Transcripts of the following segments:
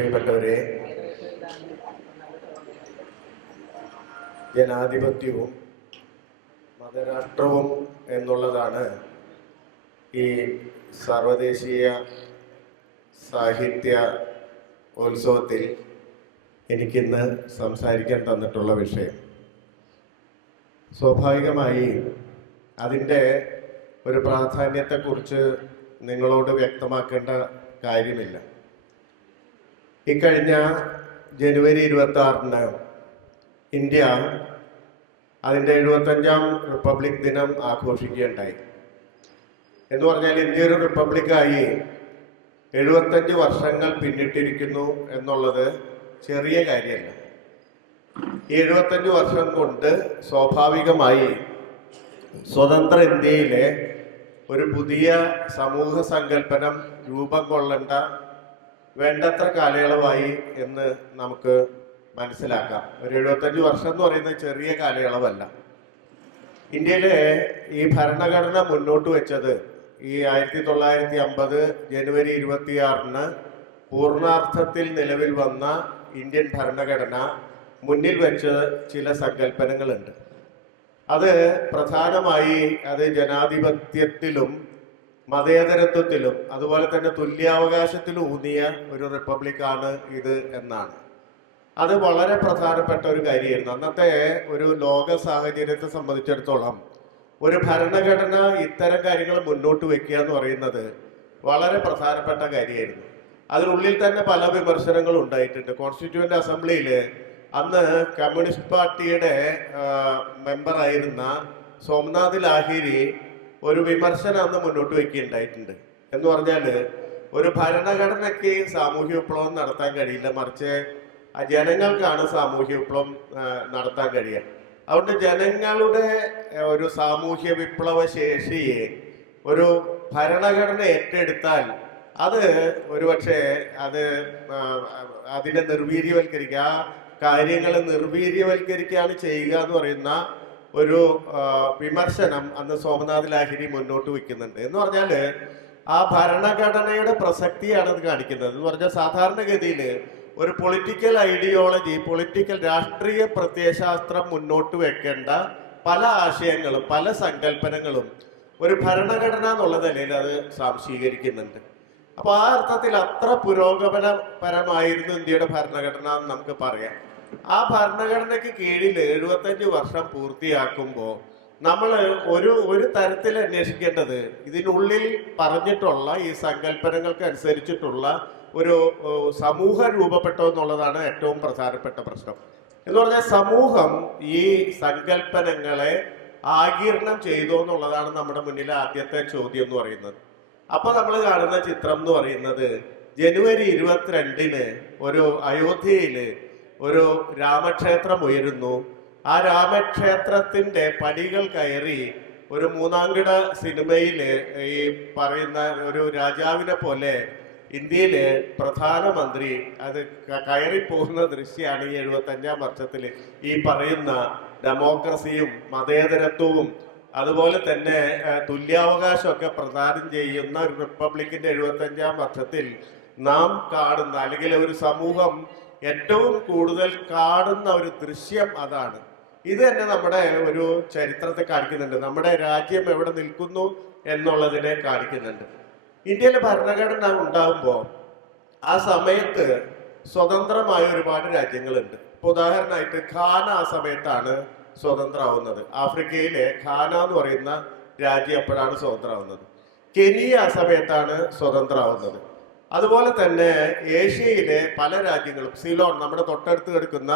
പ്രിയപ്പെട്ടവരെ, ജനാധിപത്യവും മതരാഷ്ട്രവും എന്നുള്ളതാണ് ഈ സർവദേശീയ സാഹിത്യ ഉത്സവത്തിൽ എനിക്കിന്ന് സംസാരിക്കാൻ തന്നിട്ടുള്ള വിഷയം. സ്വാഭാവികമായി അതിൻ്റെ ഒരു പ്രാധാന്യത്തെക്കുറിച്ച് നിങ്ങളോട് വ്യക്തമാക്കേണ്ട കാര്യമില്ല. ഇക്കഴിഞ്ഞ ജനുവരി 26-ന് ഇന്ത്യ അതിൻ്റെ 75ാം റിപ്പബ്ലിക് ദിനം ആഘോഷിക്കുകയുണ്ടായി. എന്ന് പറഞ്ഞാൽ ഇന്ത്യ ഒരു റിപ്പബ്ലിക്കായി 75 വർഷങ്ങൾ പിന്നിട്ടിരിക്കുന്നു എന്നുള്ളത് ചെറിയ കാര്യമല്ല. ഈ 75 വർഷം കൊണ്ട് സ്വാഭാവികമായി സ്വതന്ത്ര ഇന്ത്യയിലെ ഒരു പുതിയ സമൂഹ സങ്കല്പനം രൂപം കൊള്ളേണ്ട വേണ്ടത്ര കാലയളവായി എന്ന് നമുക്ക് മനസ്സിലാക്കാം. ഒരു 75 വർഷം എന്ന് പറയുന്നത് ചെറിയ കാലയളവല്ല. ഇന്ത്യയിലെ ഈ ഭരണഘടന മുന്നോട്ട് വെച്ചത് ഈ 1950 ജനുവരി 26-ന് പൂർണ്ണാർത്ഥത്തിൽ നിലവിൽ വന്ന ഇന്ത്യൻ ഭരണഘടന മുന്നിൽ വെച്ച് ചില സങ്കല്പനങ്ങളുണ്ട്. അത് പ്രധാനമായി അത് ജനാധിപത്യത്തിലും മതേതരത്വത്തിലും അതുപോലെ തന്നെ തുല്യാവകാശത്തിലും ഊന്നിയ ഒരു റിപ്പബ്ലിക്കാണ് ഇത് എന്നാണ്. അത് വളരെ പ്രധാനപ്പെട്ട ഒരു കാര്യമായിരുന്നു. അന്നത്തെ ഒരു ലോക സാഹചര്യത്തെ സംബന്ധിച്ചിടത്തോളം ഒരു ഭരണഘടന ഇത്തരം കാര്യങ്ങൾ മുന്നോട്ട് വെക്കുക എന്ന് പറയുന്നത് വളരെ പ്രധാനപ്പെട്ട കാര്യമായിരുന്നു. അതിനുള്ളിൽ തന്നെ പല വിമർശനങ്ങളും ഉണ്ടായിട്ടുണ്ട്. കോൺസ്റ്റിറ്റ്യൂവന്റ് അസംബ്ലിയിൽ അന്ന് കമ്മ്യൂണിസ്റ്റ് പാർട്ടിയുടെ മെമ്പറായിരുന്ന സോംനാഥ് ലാഹിരി ഒരു വിമർശനം അന്ന് മുന്നോട്ട് വയ്ക്കുകയുണ്ടായിട്ടുണ്ട്. എന്ന് പറഞ്ഞാൽ ഒരു ഭരണഘടനയ്ക്ക് സാമൂഹ്യ വിപ്ലവം നടത്താൻ കഴിയില്ല, മറിച്ച് ജനങ്ങൾക്കാണ് സാമൂഹ്യ വിപ്ലവം നടത്താൻ കഴിയുക. അതുകൊണ്ട് ജനങ്ങളുടെ ഒരു സാമൂഹ്യ വിപ്ലവ ശേഷിയെ ഒരു ഭരണഘടന ഏറ്റെടുത്താൽ അത് ഒരുപക്ഷെ അതിനെ നിർവീര്യവൽക്കരിക്കുക, ആ കാര്യങ്ങളെ നിർവീര്യവൽക്കരിക്കുകയാണ് ചെയ്യുക എന്ന് പറയുന്ന ഒരു വിമർശനം അന്ന് സോമനാഥ് ലാഹിരി മുന്നോട്ട് വയ്ക്കുന്നുണ്ട്. എന്ന് പറഞ്ഞാൽ ആ ഭരണഘടനയുടെ പ്രസക്തിയാണ് അത് കാണിക്കുന്നത്. എന്ന് പറഞ്ഞാൽ സാധാരണഗതിയിൽ ഒരു പൊളിറ്റിക്കൽ ഐഡിയോളജി, പൊളിറ്റിക്കൽ രാഷ്ട്രീയ പ്രത്യയശാസ്ത്രം മുന്നോട്ട് വെക്കേണ്ട പല ആശയങ്ങളും പല സങ്കല്പനങ്ങളും ഒരു ഭരണഘടന എന്നുള്ള നിലയിൽ അത് സ്വാംശീകരിക്കുന്നുണ്ട്. അപ്പോൾ ആ അർത്ഥത്തിൽ അത്ര പുരോഗമനപരമായിരുന്നു ഇന്ത്യയുടെ ഭരണഘടന എന്ന് നമുക്ക് പറയാം. ആ ഭരണഘടനയ്ക്ക് കീഴിൽ 75 വർഷം പൂർത്തിയാക്കുമ്പോൾ നമ്മൾ ഒരു തരത്തിൽ അന്വേഷിക്കേണ്ടത് ഇതിനുള്ളിൽ പറഞ്ഞിട്ടുള്ള ഈ സങ്കല്പനങ്ങൾക്ക് അനുസരിച്ചിട്ടുള്ള ഒരു സമൂഹം രൂപപ്പെട്ടോ എന്നുള്ളതാണ് ഏറ്റവും പ്രധാനപ്പെട്ട പ്രശ്നം. എന്ന് പറഞ്ഞാൽ സമൂഹം ഈ സങ്കല്പനങ്ങളെ ആഗിരണം ചെയ്തോ എന്നുള്ളതാണ് നമ്മുടെ മുന്നിലെ ആദ്യത്തെ ചോദ്യം എന്ന് പറയുന്നത്. അപ്പൊ നമ്മൾ കാണുന്ന ചിത്രം എന്ന് പറയുന്നത് ജനുവരി 22-ന് ഒരു അയോധ്യയില് ഒരു രാമക്ഷേത്രം ഉയരുന്നു. ആ രാമക്ഷേത്രത്തിന്റെ പടികൾ കയറി ഒരു മൂന്നാംകിട സിനിമയില് ഈ പറയുന്ന ഒരു രാജാവിനെ പോലെ ഇന്ത്യയിലെ പ്രധാനമന്ത്രി അത് കയറിപ്പോകുന്ന ദൃശ്യമാണ് ഈ 75ാം വർഷത്തിൽ ഈ പറയുന്ന ഡെമോക്രസിയും മതേതരത്വവും അതുപോലെ തന്നെ തുല്യാവകാശമൊക്കെ പ്രദാനം ചെയ്യുന്ന ഒരു റിപ്പബ്ലിക്കിന്റെ 75ാം വർഷത്തിൽ നാം കാണുന്ന അല്ലെങ്കിൽ ഒരു സമൂഹം ഏറ്റവും കൂടുതൽ കാണുന്ന ഒരു ദൃശ്യം അതാണ്. ഇത് തന്നെ നമ്മുടെ ഒരു ചരിത്രത്തെ കാണിക്കുന്നുണ്ട്. നമ്മുടെ രാജ്യം എവിടെ നിൽക്കുന്നു എന്നുള്ളതിനെ കാണിക്കുന്നുണ്ട്. ഇന്ത്യയിലെ ഭരണഘടന ഉണ്ടാകുമ്പോൾ ആ സമയത്ത് സ്വതന്ത്രമായ ഒരുപാട് രാജ്യങ്ങളുണ്ട്. ഇപ്പോൾ ഉദാഹരണമായിട്ട് ഘാന ആ സമയത്താണ് സ്വതന്ത്രമാവുന്നത്. ആഫ്രിക്കയിലെ ഘാന എന്ന് പറയുന്ന രാജ്യം അപ്പോഴാണ് സ്വതന്ത്രമാവുന്നത്. കെനിയ ആ സമയത്താണ് സ്വതന്ത്രമാവുന്നത്. അതുപോലെ തന്നെ ഏഷ്യയിലെ പല രാജ്യങ്ങളും, സിലോൺ നമ്മുടെ തൊട്ടടുത്ത് കിടക്കുന്ന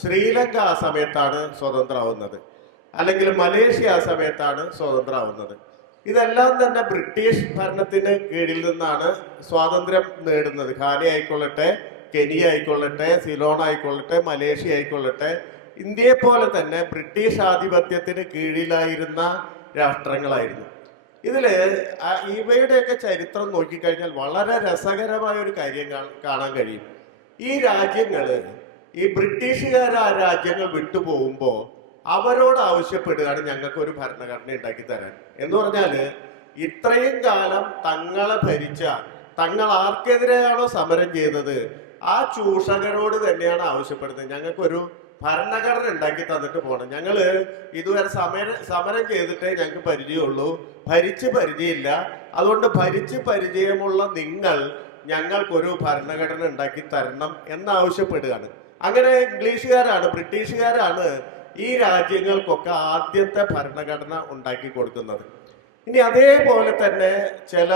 ശ്രീലങ്ക ആ സമയത്താണ് സ്വതന്ത്രമാവുന്നത്. അല്ലെങ്കിൽ മലേഷ്യ ആ സമയത്താണ് സ്വതന്ത്രമാവുന്നത്. ഇതെല്ലാം തന്നെ ബ്രിട്ടീഷ് ഭരണത്തിന് കീഴിൽ നിന്നാണ് സ്വാതന്ത്ര്യം നേടുന്നത്. ഘാന ആയിക്കൊള്ളട്ടെ, കെനിയ ആയിക്കൊള്ളട്ടെ, സിലോൺ ആയിക്കൊള്ളട്ടെ, മലേഷ്യ ആയിക്കൊള്ളട്ടെ, ഇന്ത്യയെ പോലെ തന്നെ ബ്രിട്ടീഷ് ആധിപത്യത്തിന് കീഴിലായിരുന്ന രാഷ്ട്രങ്ങളായിരുന്നു. ഇതില് ഇവയുടെയൊക്കെ ചരിത്രം നോക്കിക്കഴിഞ്ഞാൽ വളരെ രസകരമായ ഒരു കാര്യം കാണാൻ കഴിയും. ഈ രാജ്യങ്ങള് ഈ ബ്രിട്ടീഷുകാർ ആ രാജ്യങ്ങൾ വിട്ടുപോകുമ്പോൾ അവരോട് ആവശ്യപ്പെടുകയാണ് ഞങ്ങൾക്ക് ഒരു ഭരണഘടന ഉണ്ടാക്കി തരാൻ. എന്ന് പറഞ്ഞാല് ഇത്രയും കാലം തങ്ങളെ ഭരിച്ച, തങ്ങൾ ആർക്കെതിരെയാണോ സമരം ചെയ്തത് ആ ചൂഷകരോട് തന്നെയാണ് ആവശ്യപ്പെടുന്നത്, ഞങ്ങൾക്കൊരു ഭരണഘടന ഉണ്ടാക്കി തന്നിട്ട് പോകണം. ഞങ്ങള് ഇതുവരെ സമരം ചെയ്തിട്ടേ ഞങ്ങൾക്ക് പരിചയമുള്ളൂ, ഭരിച്ച് പരിചയമില്ല. അതുകൊണ്ട് ഭരിച്ച് പരിചയമുള്ള നിങ്ങൾ ഞങ്ങൾക്കൊരു ഭരണഘടന ഉണ്ടാക്കി തരണം എന്നാവശ്യപ്പെടുകയാണ്. അങ്ങനെ ഇംഗ്ലീഷുകാരാണ്, ബ്രിട്ടീഷുകാരാണ് ഈ രാജ്യങ്ങൾക്കൊക്കെ ആദ്യത്തെ ഭരണഘടന ഉണ്ടാക്കി കൊടുക്കുന്നത്. ഇനി അതേപോലെ തന്നെ ചില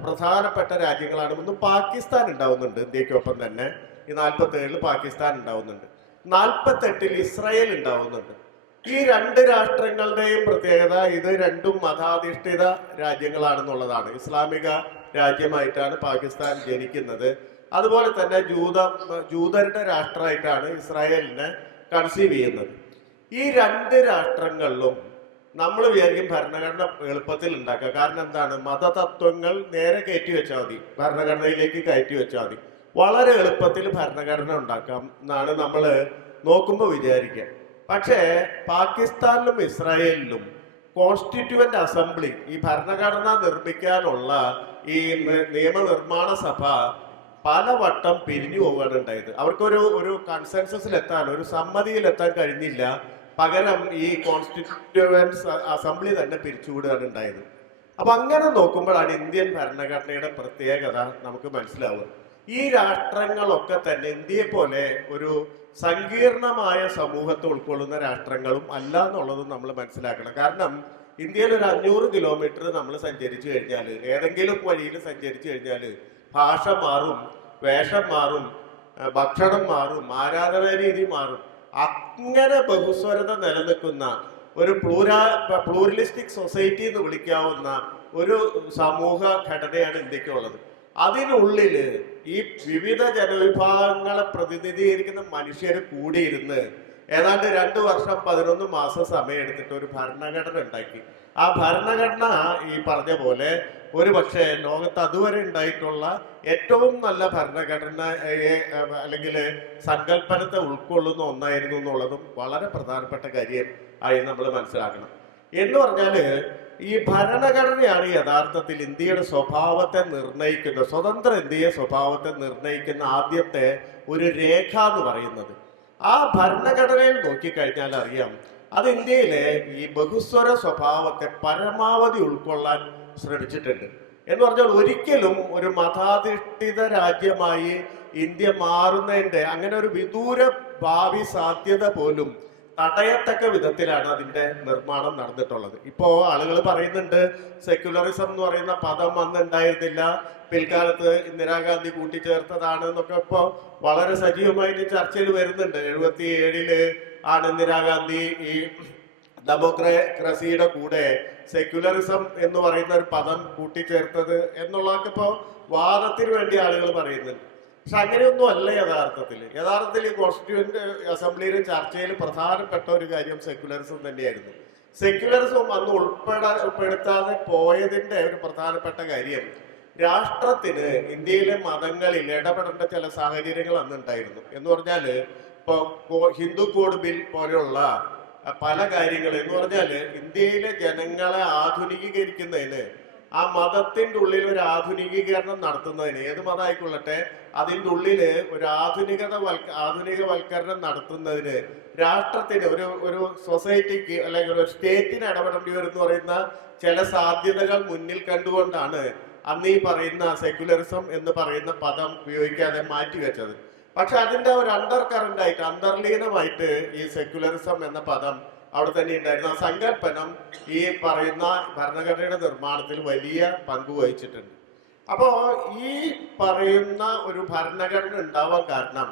പ്രധാനപ്പെട്ട രാജ്യങ്ങളാണ്. ഒന്ന് പാകിസ്ഥാൻ ഉണ്ടാവുന്നുണ്ട് ഇന്ത്യക്കൊപ്പം തന്നെ. ഈ 47 പാകിസ്ഥാൻ ഉണ്ടാവുന്നുണ്ട്, 48 ഇസ്രായേൽ ഉണ്ടാവുന്നുണ്ട്. ഈ രണ്ട് രാഷ്ട്രങ്ങളുടെയും പ്രത്യേകത ഇത് രണ്ടും മതാധിഷ്ഠിത രാജ്യങ്ങളാണെന്നുള്ളതാണ്. ഇസ്ലാമിക രാജ്യമായിട്ടാണ് പാകിസ്ഥാൻ ജനിക്കുന്നത്. അതുപോലെ തന്നെ ജൂതരുടെ രാഷ്ട്രമായിട്ടാണ് ഇസ്രായേലിനെ കൺസീവ് ചെയ്യുന്നത്. ഈ രണ്ട് രാഷ്ട്രങ്ങളിലും നമ്മൾ വിചാരിക്കും ഭരണഘടന എളുപ്പത്തിൽ ഉണ്ടാക്കുക. കാരണം എന്താണ്? മതതത്വങ്ങൾ നേരെ കയറ്റി വെച്ചാൽ മതി, ഭരണഘടനയിലേക്ക് കയറ്റി വെച്ചാൽ മതി, വളരെ എളുപ്പത്തിൽ ഭരണഘടന ഉണ്ടാക്കാം എന്നാണ് നമ്മൾ നോക്കുമ്പോൾ വിചാരിക്കുക. പക്ഷേ പാകിസ്ഥാനിലും ഇസ്രായേലിലും കോൺസ്റ്റിറ്റ്യൂവന്റ് അസംബ്ലി, ഈ ഭരണഘടന നിർമ്മിക്കാനുള്ള ഈ നിയമനിർമ്മാണ സഭ പലവട്ടം പിരിഞ്ഞു പോവുകയാണ് ഉണ്ടായത്. അവർക്കൊരു കൺസെൻസസിലെത്താൻ, ഒരു സമ്മതിയിലെത്താൻ കഴിഞ്ഞില്ല. പകരം ഈ കോൺസ്റ്റിറ്റ്യൂവൻസ് അസംബ്ലി തന്നെ പിരിച്ചുവിടുകയാണ് ഉണ്ടായത്. അപ്പൊ അങ്ങനെ നോക്കുമ്പോഴാണ് ഇന്ത്യൻ ഭരണഘടനയുടെ പ്രത്യേകത നമുക്ക് മനസ്സിലാവുക. ഈ രാഷ്ട്രങ്ങളൊക്കെ തന്നെ ഇന്ത്യയെ പോലെ ഒരു സങ്കീർണമായ സമൂഹത്തെ ഉൾക്കൊള്ളുന്ന രാഷ്ട്രങ്ങളും അല്ല എന്നുള്ളതും നമ്മൾ മനസ്സിലാക്കണം. കാരണം ഇന്ത്യയിൽ ഒരു 500 കിലോമീറ്റർ നമ്മൾ സഞ്ചരിച്ചു കഴിഞ്ഞാൽ, ഏതെങ്കിലും വഴിയിൽ സഞ്ചരിച്ചു കഴിഞ്ഞാൽ ഭാഷ മാറും, വേഷം മാറും, ഭക്ഷണം മാറും, ആരാധനാ രീതി മാറും. അങ്ങനെ ബഹുസ്വരത നിലനിൽക്കുന്ന ഒരു പ്ലൂറലിസ്റ്റിക് സൊസൈറ്റി എന്ന് വിളിക്കാവുന്ന ഒരു സമൂഹ ഘടനയാണ് ഇന്ത്യക്കുള്ളത്. അതിനുള്ളില് ഈ വിവിധ ജനവിഭാഗങ്ങളെ പ്രതിനിധീകരിക്കുന്ന മനുഷ്യർ കൂടിയിരുന്ന് ഏതാണ്ട് 2 വർഷം 11 മാസം സമയം എടുത്തിട്ട് ഒരു ഭരണഘടന ഉണ്ടാക്കി. ആ ഭരണഘടന ഈ പറഞ്ഞ പോലെ ഒരു പക്ഷേ ലോകത്ത് അതുവരെ ഉണ്ടായിട്ടുള്ള ഏറ്റവും നല്ല ഭരണഘടനയെ അല്ലെങ്കിൽ സങ്കല്പനത്തെ ഉൾക്കൊള്ളുന്ന ഒന്നായിരുന്നു എന്നുള്ളതും വളരെ പ്രധാനപ്പെട്ട കാര്യം ആയി നമ്മൾ മനസ്സിലാക്കണം. എന്ന് പറഞ്ഞാല് ഈ ഭരണഘടനയാണ് യഥാർത്ഥത്തിൽ ഇന്ത്യയുടെ സ്വഭാവത്തെ നിർണയിക്കുന്ന, സ്വതന്ത്ര ഇന്ത്യയെ സ്വഭാവത്തെ നിർണയിക്കുന്ന ആദ്യത്തെ ഒരു രേഖ എന്ന് പറയുന്നത്. ആ ഭരണഘടനയിൽ നോക്കിക്കഴിഞ്ഞാൽ അറിയാം, അത് ഇന്ത്യയിലെ ഈ ബഹുസ്വര സ്വഭാവത്തെ പരമാവധി ഉൾക്കൊള്ളാൻ ശ്രമിച്ചിട്ടുണ്ട്. എന്ന് പറഞ്ഞാൽ ഒരിക്കലും ഒരു മതാധിഷ്ഠിത രാജ്യമായി ഇന്ത്യ മാറുന്നതിൻ്റെ അങ്ങനെ ഒരു വിദൂര ഭാവി സാധ്യത പോലും തടയത്തക്ക വിധത്തിലാണ് അതിന്റെ നിർമ്മാണം നടന്നിട്ടുള്ളത്. ഇപ്പോ ആളുകൾ പറയുന്നുണ്ട് സെക്യുലറിസം എന്ന് പറയുന്ന പദം അന്ന് ഉണ്ടായിരുന്നില്ല, പിൽക്കാലത്ത് ഇന്ദിരാഗാന്ധി കൂട്ടിച്ചേർത്തതാണ് എന്നൊക്കെ ഇപ്പോൾ വളരെ സജീവമായിട്ട് ചർച്ചയിൽ വരുന്നുണ്ട്. 77 ആണ് ഇന്ദിരാഗാന്ധി ഈ ഡെമോക്രസിയുടെ കൂടെ സെക്യുലറിസം എന്ന് പറയുന്ന ഒരു പദം കൂട്ടിച്ചേർത്തത് എന്നുള്ളതൊക്കെ ഇപ്പോൾ വാദത്തിന് വേണ്ടി ആളുകൾ പറയുന്നുണ്ട്. പക്ഷെ അങ്ങനെയൊന്നും അല്ല യഥാർത്ഥത്തിൽ ഈ കോൺസ്റ്റിറ്റ്യൂവന്റ് അസംബ്ലിയിലെ ചർച്ചയിൽ പ്രധാനപ്പെട്ട ഒരു കാര്യം സെക്യുലറിസം തന്നെയായിരുന്നു. സെക്യുലറിസം അന്ന് ഉൾപ്പെടുത്താതെ പോയതിന്റെ ഒരു പ്രധാനപ്പെട്ട കാര്യം, രാഷ്ട്രത്തിന് ഇന്ത്യയിലെ മതങ്ങളിൽ ഇടപെടേണ്ട ചില സാഹചര്യങ്ങൾ അന്നുണ്ടായിരുന്നു. എന്ന് പറഞ്ഞാല് ഇപ്പൊ ഹിന്ദു കോഡ് ബിൽ പോലെയുള്ള പല കാര്യങ്ങൾ എന്ന് പറഞ്ഞാല് ഇന്ത്യയിലെ ജനങ്ങളെ ആധുനികീകരിക്കുന്നതിന്, ആ മതത്തിന്റെ ഉള്ളിൽ ഒരു ആധുനികീകരണം നടത്തുന്നതിന്, ഏത് മതമായിക്കൊള്ളട്ടെ അതിൻ്റെ ഉള്ളില് ഒരു ആധുനികവൽക്കരണം നടത്തുന്നതിന് രാഷ്ട്രത്തിന് ഒരു സൊസൈറ്റിക്ക് അല്ലെങ്കിൽ ഒരു സ്റ്റേറ്റിന് ഇടപെടേണ്ടി വരും എന്ന് പറയുന്ന ചില സാധ്യതകൾ മുന്നിൽ കണ്ടുകൊണ്ടാണ് അന്ന് ഈ പറയുന്ന സെക്യുലറിസം എന്ന് പറയുന്ന പദം ഉപയോഗിക്കാതെ മാറ്റിവെച്ചത്. പക്ഷെ അതിന്റെ ഒരു അന്തർലീനമായിട്ട് ഈ സെക്യുലറിസം എന്ന പദം അവിടെ തന്നെ ഉണ്ടായിരുന്നു. ആ സങ്കല്പനം ഈ പറയുന്ന ഭരണഘടനയുടെ നിർമ്മാണത്തിൽ വലിയ പങ്ക് വഹിച്ചിട്ടുണ്ട്. അപ്പോ ഈ പറയുന്ന ഒരു ഭരണഘടന ഉണ്ടാവാൻ കാരണം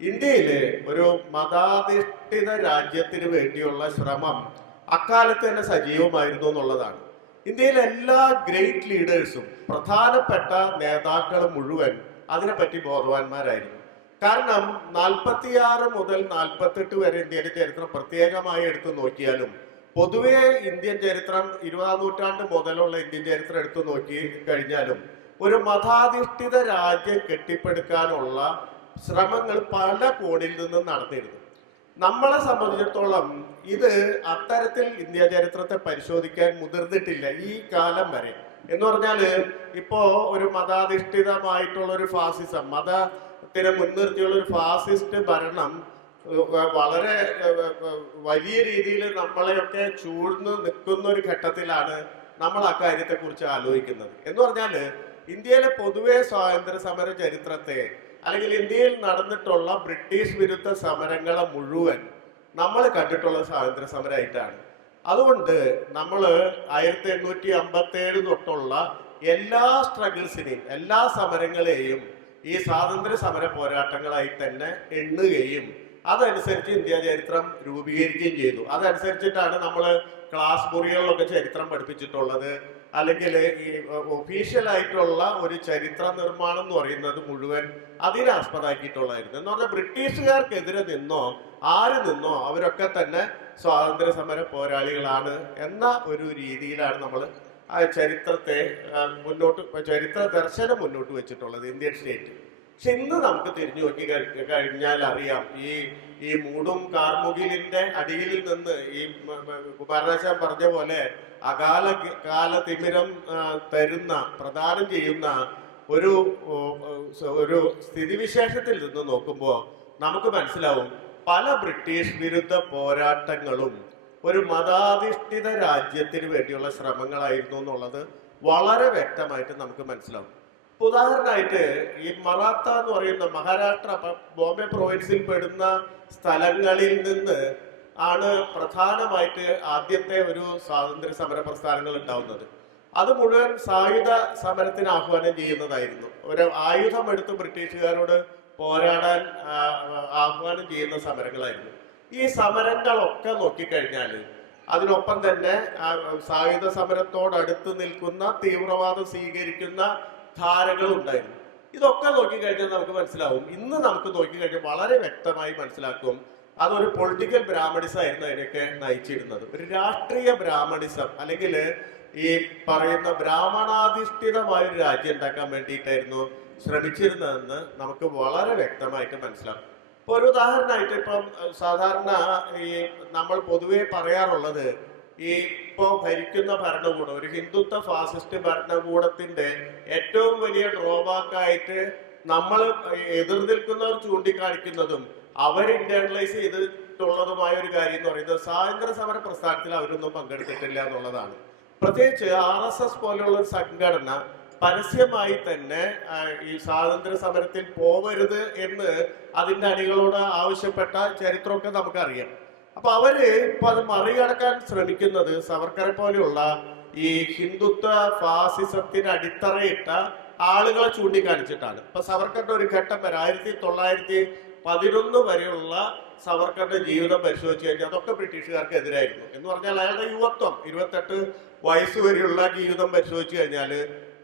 ഇന്ത്യയില് ഒരു മതാധിഷ്ഠിത രാജ്യത്തിന് വേണ്ടിയുള്ള ശ്രമം അക്കാലത്ത് തന്നെ സജീവമായിരുന്നു എന്നുള്ളതാണ്. ഇന്ത്യയിലെ എല്ലാ ഗ്രേറ്റ് ലീഡേഴ്സും, പ്രധാനപ്പെട്ട നേതാക്കളും മുഴുവൻ അതിനെപ്പറ്റി ബോധവാന്മാരായിരുന്നു. കാരണം 46 മുതൽ 48 വരെ ഇന്ത്യയുടെ ചരിത്രം പ്രത്യേകമായി എടുത്തു നോക്കിയാലും പൊതുവെ ഇന്ത്യൻ ചരിത്രം 20-ാം നൂറ്റാണ്ട് മുതലുള്ള ഇന്ത്യൻ ചരിത്രം എടുത്തു നോക്കി കഴിഞ്ഞാലും ഒരു മതാധിഷ്ഠിത രാജ്യം കെട്ടിപ്പടുക്കാനുള്ള ശ്രമങ്ങൾ പല കോണിൽ നിന്നും നടന്നിരുന്നു. നമ്മളെ സംബന്ധിച്ചിടത്തോളം ഇത് അത്തരത്തിൽ ഇന്ത്യ ചരിത്രത്തെ പരിശോധിക്കാൻ മുതിർന്നിട്ടില്ല ഈ കാലം വരെ. എന്ന് പറഞ്ഞാല് ഇപ്പോ ഒരു മതാധിഷ്ഠിതമായിട്ടുള്ള ഒരു ഫാസിസം, മുൻനിർത്തിയുള്ള ഒരു ഫാസിസ്റ്റ് ഭരണം വളരെ വലിയ രീതിയിൽ നമ്മളെയൊക്കെ ചൂഴ്ന്ന് നിൽക്കുന്ന ഒരു ഘട്ടത്തിലാണ് നമ്മൾ അക്കാര്യത്തെ കുറിച്ച് ആലോചിക്കുന്നത്. എന്ന് പറഞ്ഞാല് ഇന്ത്യയിലെ പൊതുവെ സ്വാതന്ത്ര്യ സമര ചരിത്രത്തെ അല്ലെങ്കിൽ ഇന്ത്യയിൽ നടന്നിട്ടുള്ള ബ്രിട്ടീഷ് വിരുദ്ധ സമരങ്ങളെ മുഴുവൻ നമ്മൾ കണ്ടിട്ടുള്ള സ്വാതന്ത്ര്യ സമരമായിട്ടാണ്. അതുകൊണ്ട് നമ്മൾ 1857 തൊട്ടുള്ള എല്ലാ സ്ട്രഗിൾസിനെയും എല്ലാ സമരങ്ങളെയും ഈ സ്വാതന്ത്ര്യ സമര പോരാട്ടങ്ങളായി തന്നെ എണ്ണുകയും അതനുസരിച്ച് ഇന്ത്യ ചരിത്രം രൂപീകരിക്കുകയും ചെയ്തു. അതനുസരിച്ചിട്ടാണ് നമ്മൾ ക്ലാസ് മുറികളിലൊക്കെ ചരിത്രം പഠിപ്പിച്ചിട്ടുള്ളത്. അല്ലെങ്കിൽ ഈ ഒഫീഷ്യൽ ആയിട്ടുള്ള ഒരു ചരിത്ര നിർമ്മാണം എന്ന് പറയുന്നത് മുഴുവൻ അതിനെ ആസ്പദമാക്കിയിട്ടുള്ളതായിരുന്നു. എന്ന് പറഞ്ഞാൽ ബ്രിട്ടീഷുകാർക്കെതിരെ നിന്നോ ആര് നിന്നോ അവരൊക്കെ തന്നെ സ്വാതന്ത്ര്യ സമര പോരാളികളാണ് എന്ന ഒരു രീതിയിലാണ് നമ്മൾ ആ ചരിത്രത്തെ ചരിത്ര ദർശനം മുന്നോട്ട് വെച്ചിട്ടുള്ളത് ഇന്ത്യൻ സ്റ്റേറ്റ്. പക്ഷെ ഇന്ന് നമുക്ക് തിരിഞ്ഞു നോക്കി കഴിഞ്ഞാൽ അറിയാം, ഈ മൂടും കാർമുകിലിന്റെ അടിയിൽ നിന്ന് ഈ കുമാരനാശാൻ പറഞ്ഞ പോലെ കാല തിമിരം തരുന്ന പ്രദാനം ചെയ്യുന്ന ഒരു സ്ഥിതിവിശേഷത്തിൽ നിന്ന് നോക്കുമ്പോൾ നമുക്ക് മനസ്സിലാവും പല ബ്രിട്ടീഷ് വിരുദ്ധ പോരാട്ടങ്ങളും ഒരു മതാധിഷ്ഠിത രാജ്യത്തിന് വേണ്ടിയുള്ള ശ്രമങ്ങളായിരുന്നു എന്നുള്ളത് വളരെ വ്യക്തമായിട്ട് നമുക്ക് മനസ്സിലാവും. ഉദാഹരണമായിട്ട് ഈ മറാത്ത എന്ന് പറയുന്ന മഹാരാഷ്ട്ര ബോംബെ പ്രൊവിൻസിൽ പെടുന്ന സ്ഥലങ്ങളിൽ നിന്ന് ആണ് പ്രധാനമായിട്ട് ആദ്യത്തെ ഒരു സ്വാതന്ത്ര്യ സമര പ്രസ്ഥാനങ്ങൾ ഉണ്ടാവുന്നത്. അത് മുഴുവൻ സായുധ സമരത്തിന് ആഹ്വാനം ചെയ്യുന്നതായിരുന്നു. ഒരു ആയുധമെടുത്ത് ബ്രിട്ടീഷുകാരോട് പോരാടാൻ ആഹ്വാനം ചെയ്യുന്ന സമരങ്ങളായിരുന്നു. ഈ സമരങ്ങളൊക്കെ നോക്കിക്കഴിഞ്ഞാൽ അതിനൊപ്പം തന്നെ സായുധ സമരത്തോടടുത്ത് നിൽക്കുന്ന തീവ്രവാദം സ്വീകരിക്കുന്ന ധാരകൾ ഉണ്ടായിരുന്നു. ഇതൊക്കെ നോക്കിക്കഴിഞ്ഞാൽ നമുക്ക് മനസ്സിലാവും, ഇന്ന് നമുക്ക് നോക്കിക്കഴിഞ്ഞാൽ വളരെ വ്യക്തമായി മനസ്സിലാക്കും അതൊരു പൊളിറ്റിക്കൽ ബ്രാഹ്മണിസം ആയിരുന്നു അതിനൊക്കെ നയിച്ചിരുന്നത്. ഒരു രാഷ്ട്രീയ ബ്രാഹ്മണിസം അല്ലെങ്കിൽ ഈ പറയുന്ന ബ്രാഹ്മണാധിഷ്ഠിതമായ ഒരു രാജ്യം ഉണ്ടാക്കാൻ വേണ്ടിയിട്ടായിരുന്നു ശ്രമിച്ചിരുന്നതെന്ന് നമുക്ക് വളരെ വ്യക്തമായിട്ട് മനസ്സിലാക്കും. ഇപ്പൊ ഒരു ഉദാഹരണമായിട്ട് ഇപ്പം സാധാരണ ഈ നമ്മൾ പൊതുവെ പറയാറുള്ളത് ഈ ഇപ്പോ ഭരിക്കുന്ന ഭരണകൂടം ഒരു ഹിന്ദുത്വ ഫാസിസ്റ്റ് ഭരണകൂടത്തിന്റെ ഏറ്റവും വലിയ ഡ്രോബാക്കായിട്ട് നമ്മൾ എതിർ നിൽക്കുന്നവർ ചൂണ്ടിക്കാണിക്കുന്നതും അവർ ഇന്റേണലൈസ് ചെയ്തിട്ടുള്ളതുമായ ഒരു കാര്യം എന്ന് പറയുന്നത് സ്വാതന്ത്ര്യ സമര പ്രസ്ഥാനത്തിൽ അവരൊന്നും പങ്കെടുത്തിട്ടില്ല എന്നുള്ളതാണ്. പ്രത്യേകിച്ച് RSS പോലെയുള്ള ഒരു സംഘടന പരസ്യമായി തന്നെ ഈ സ്വാതന്ത്ര്യ സമരത്തിൽ പോവരുത് എന്ന് അതിന്റെ അണികളോട് ആവശ്യപ്പെട്ട ചരിത്രമൊക്കെ നമുക്കറിയാം. അപ്പൊ അവര് ഇപ്പൊ അത് മറികടക്കാൻ ശ്രമിക്കുന്നത് സവർക്കറെ പോലെയുള്ള ഈ ഹിന്ദുത്വ ഫാസിസത്തിന് അടിത്തറയിട്ട ആളുകളെ ചൂണ്ടിക്കാണിച്ചിട്ടാണ്. ഇപ്പൊ സവർക്കറിന്റെ ഒരു ഘട്ടം വരെ 1911 വരെയുള്ള സവർക്കറിന്റെ ജീവിതം പരിശോധിച്ച് കഴിഞ്ഞാൽ അതൊക്കെ ബ്രിട്ടീഷുകാർക്ക് എതിരായിരുന്നു. എന്ന് പറഞ്ഞാൽ അയാളുടെ യുവത്വം 28 വയസ്സ് വരെയുള്ള ജീവിതം പരിശോധിച്ചു കഴിഞ്ഞാൽ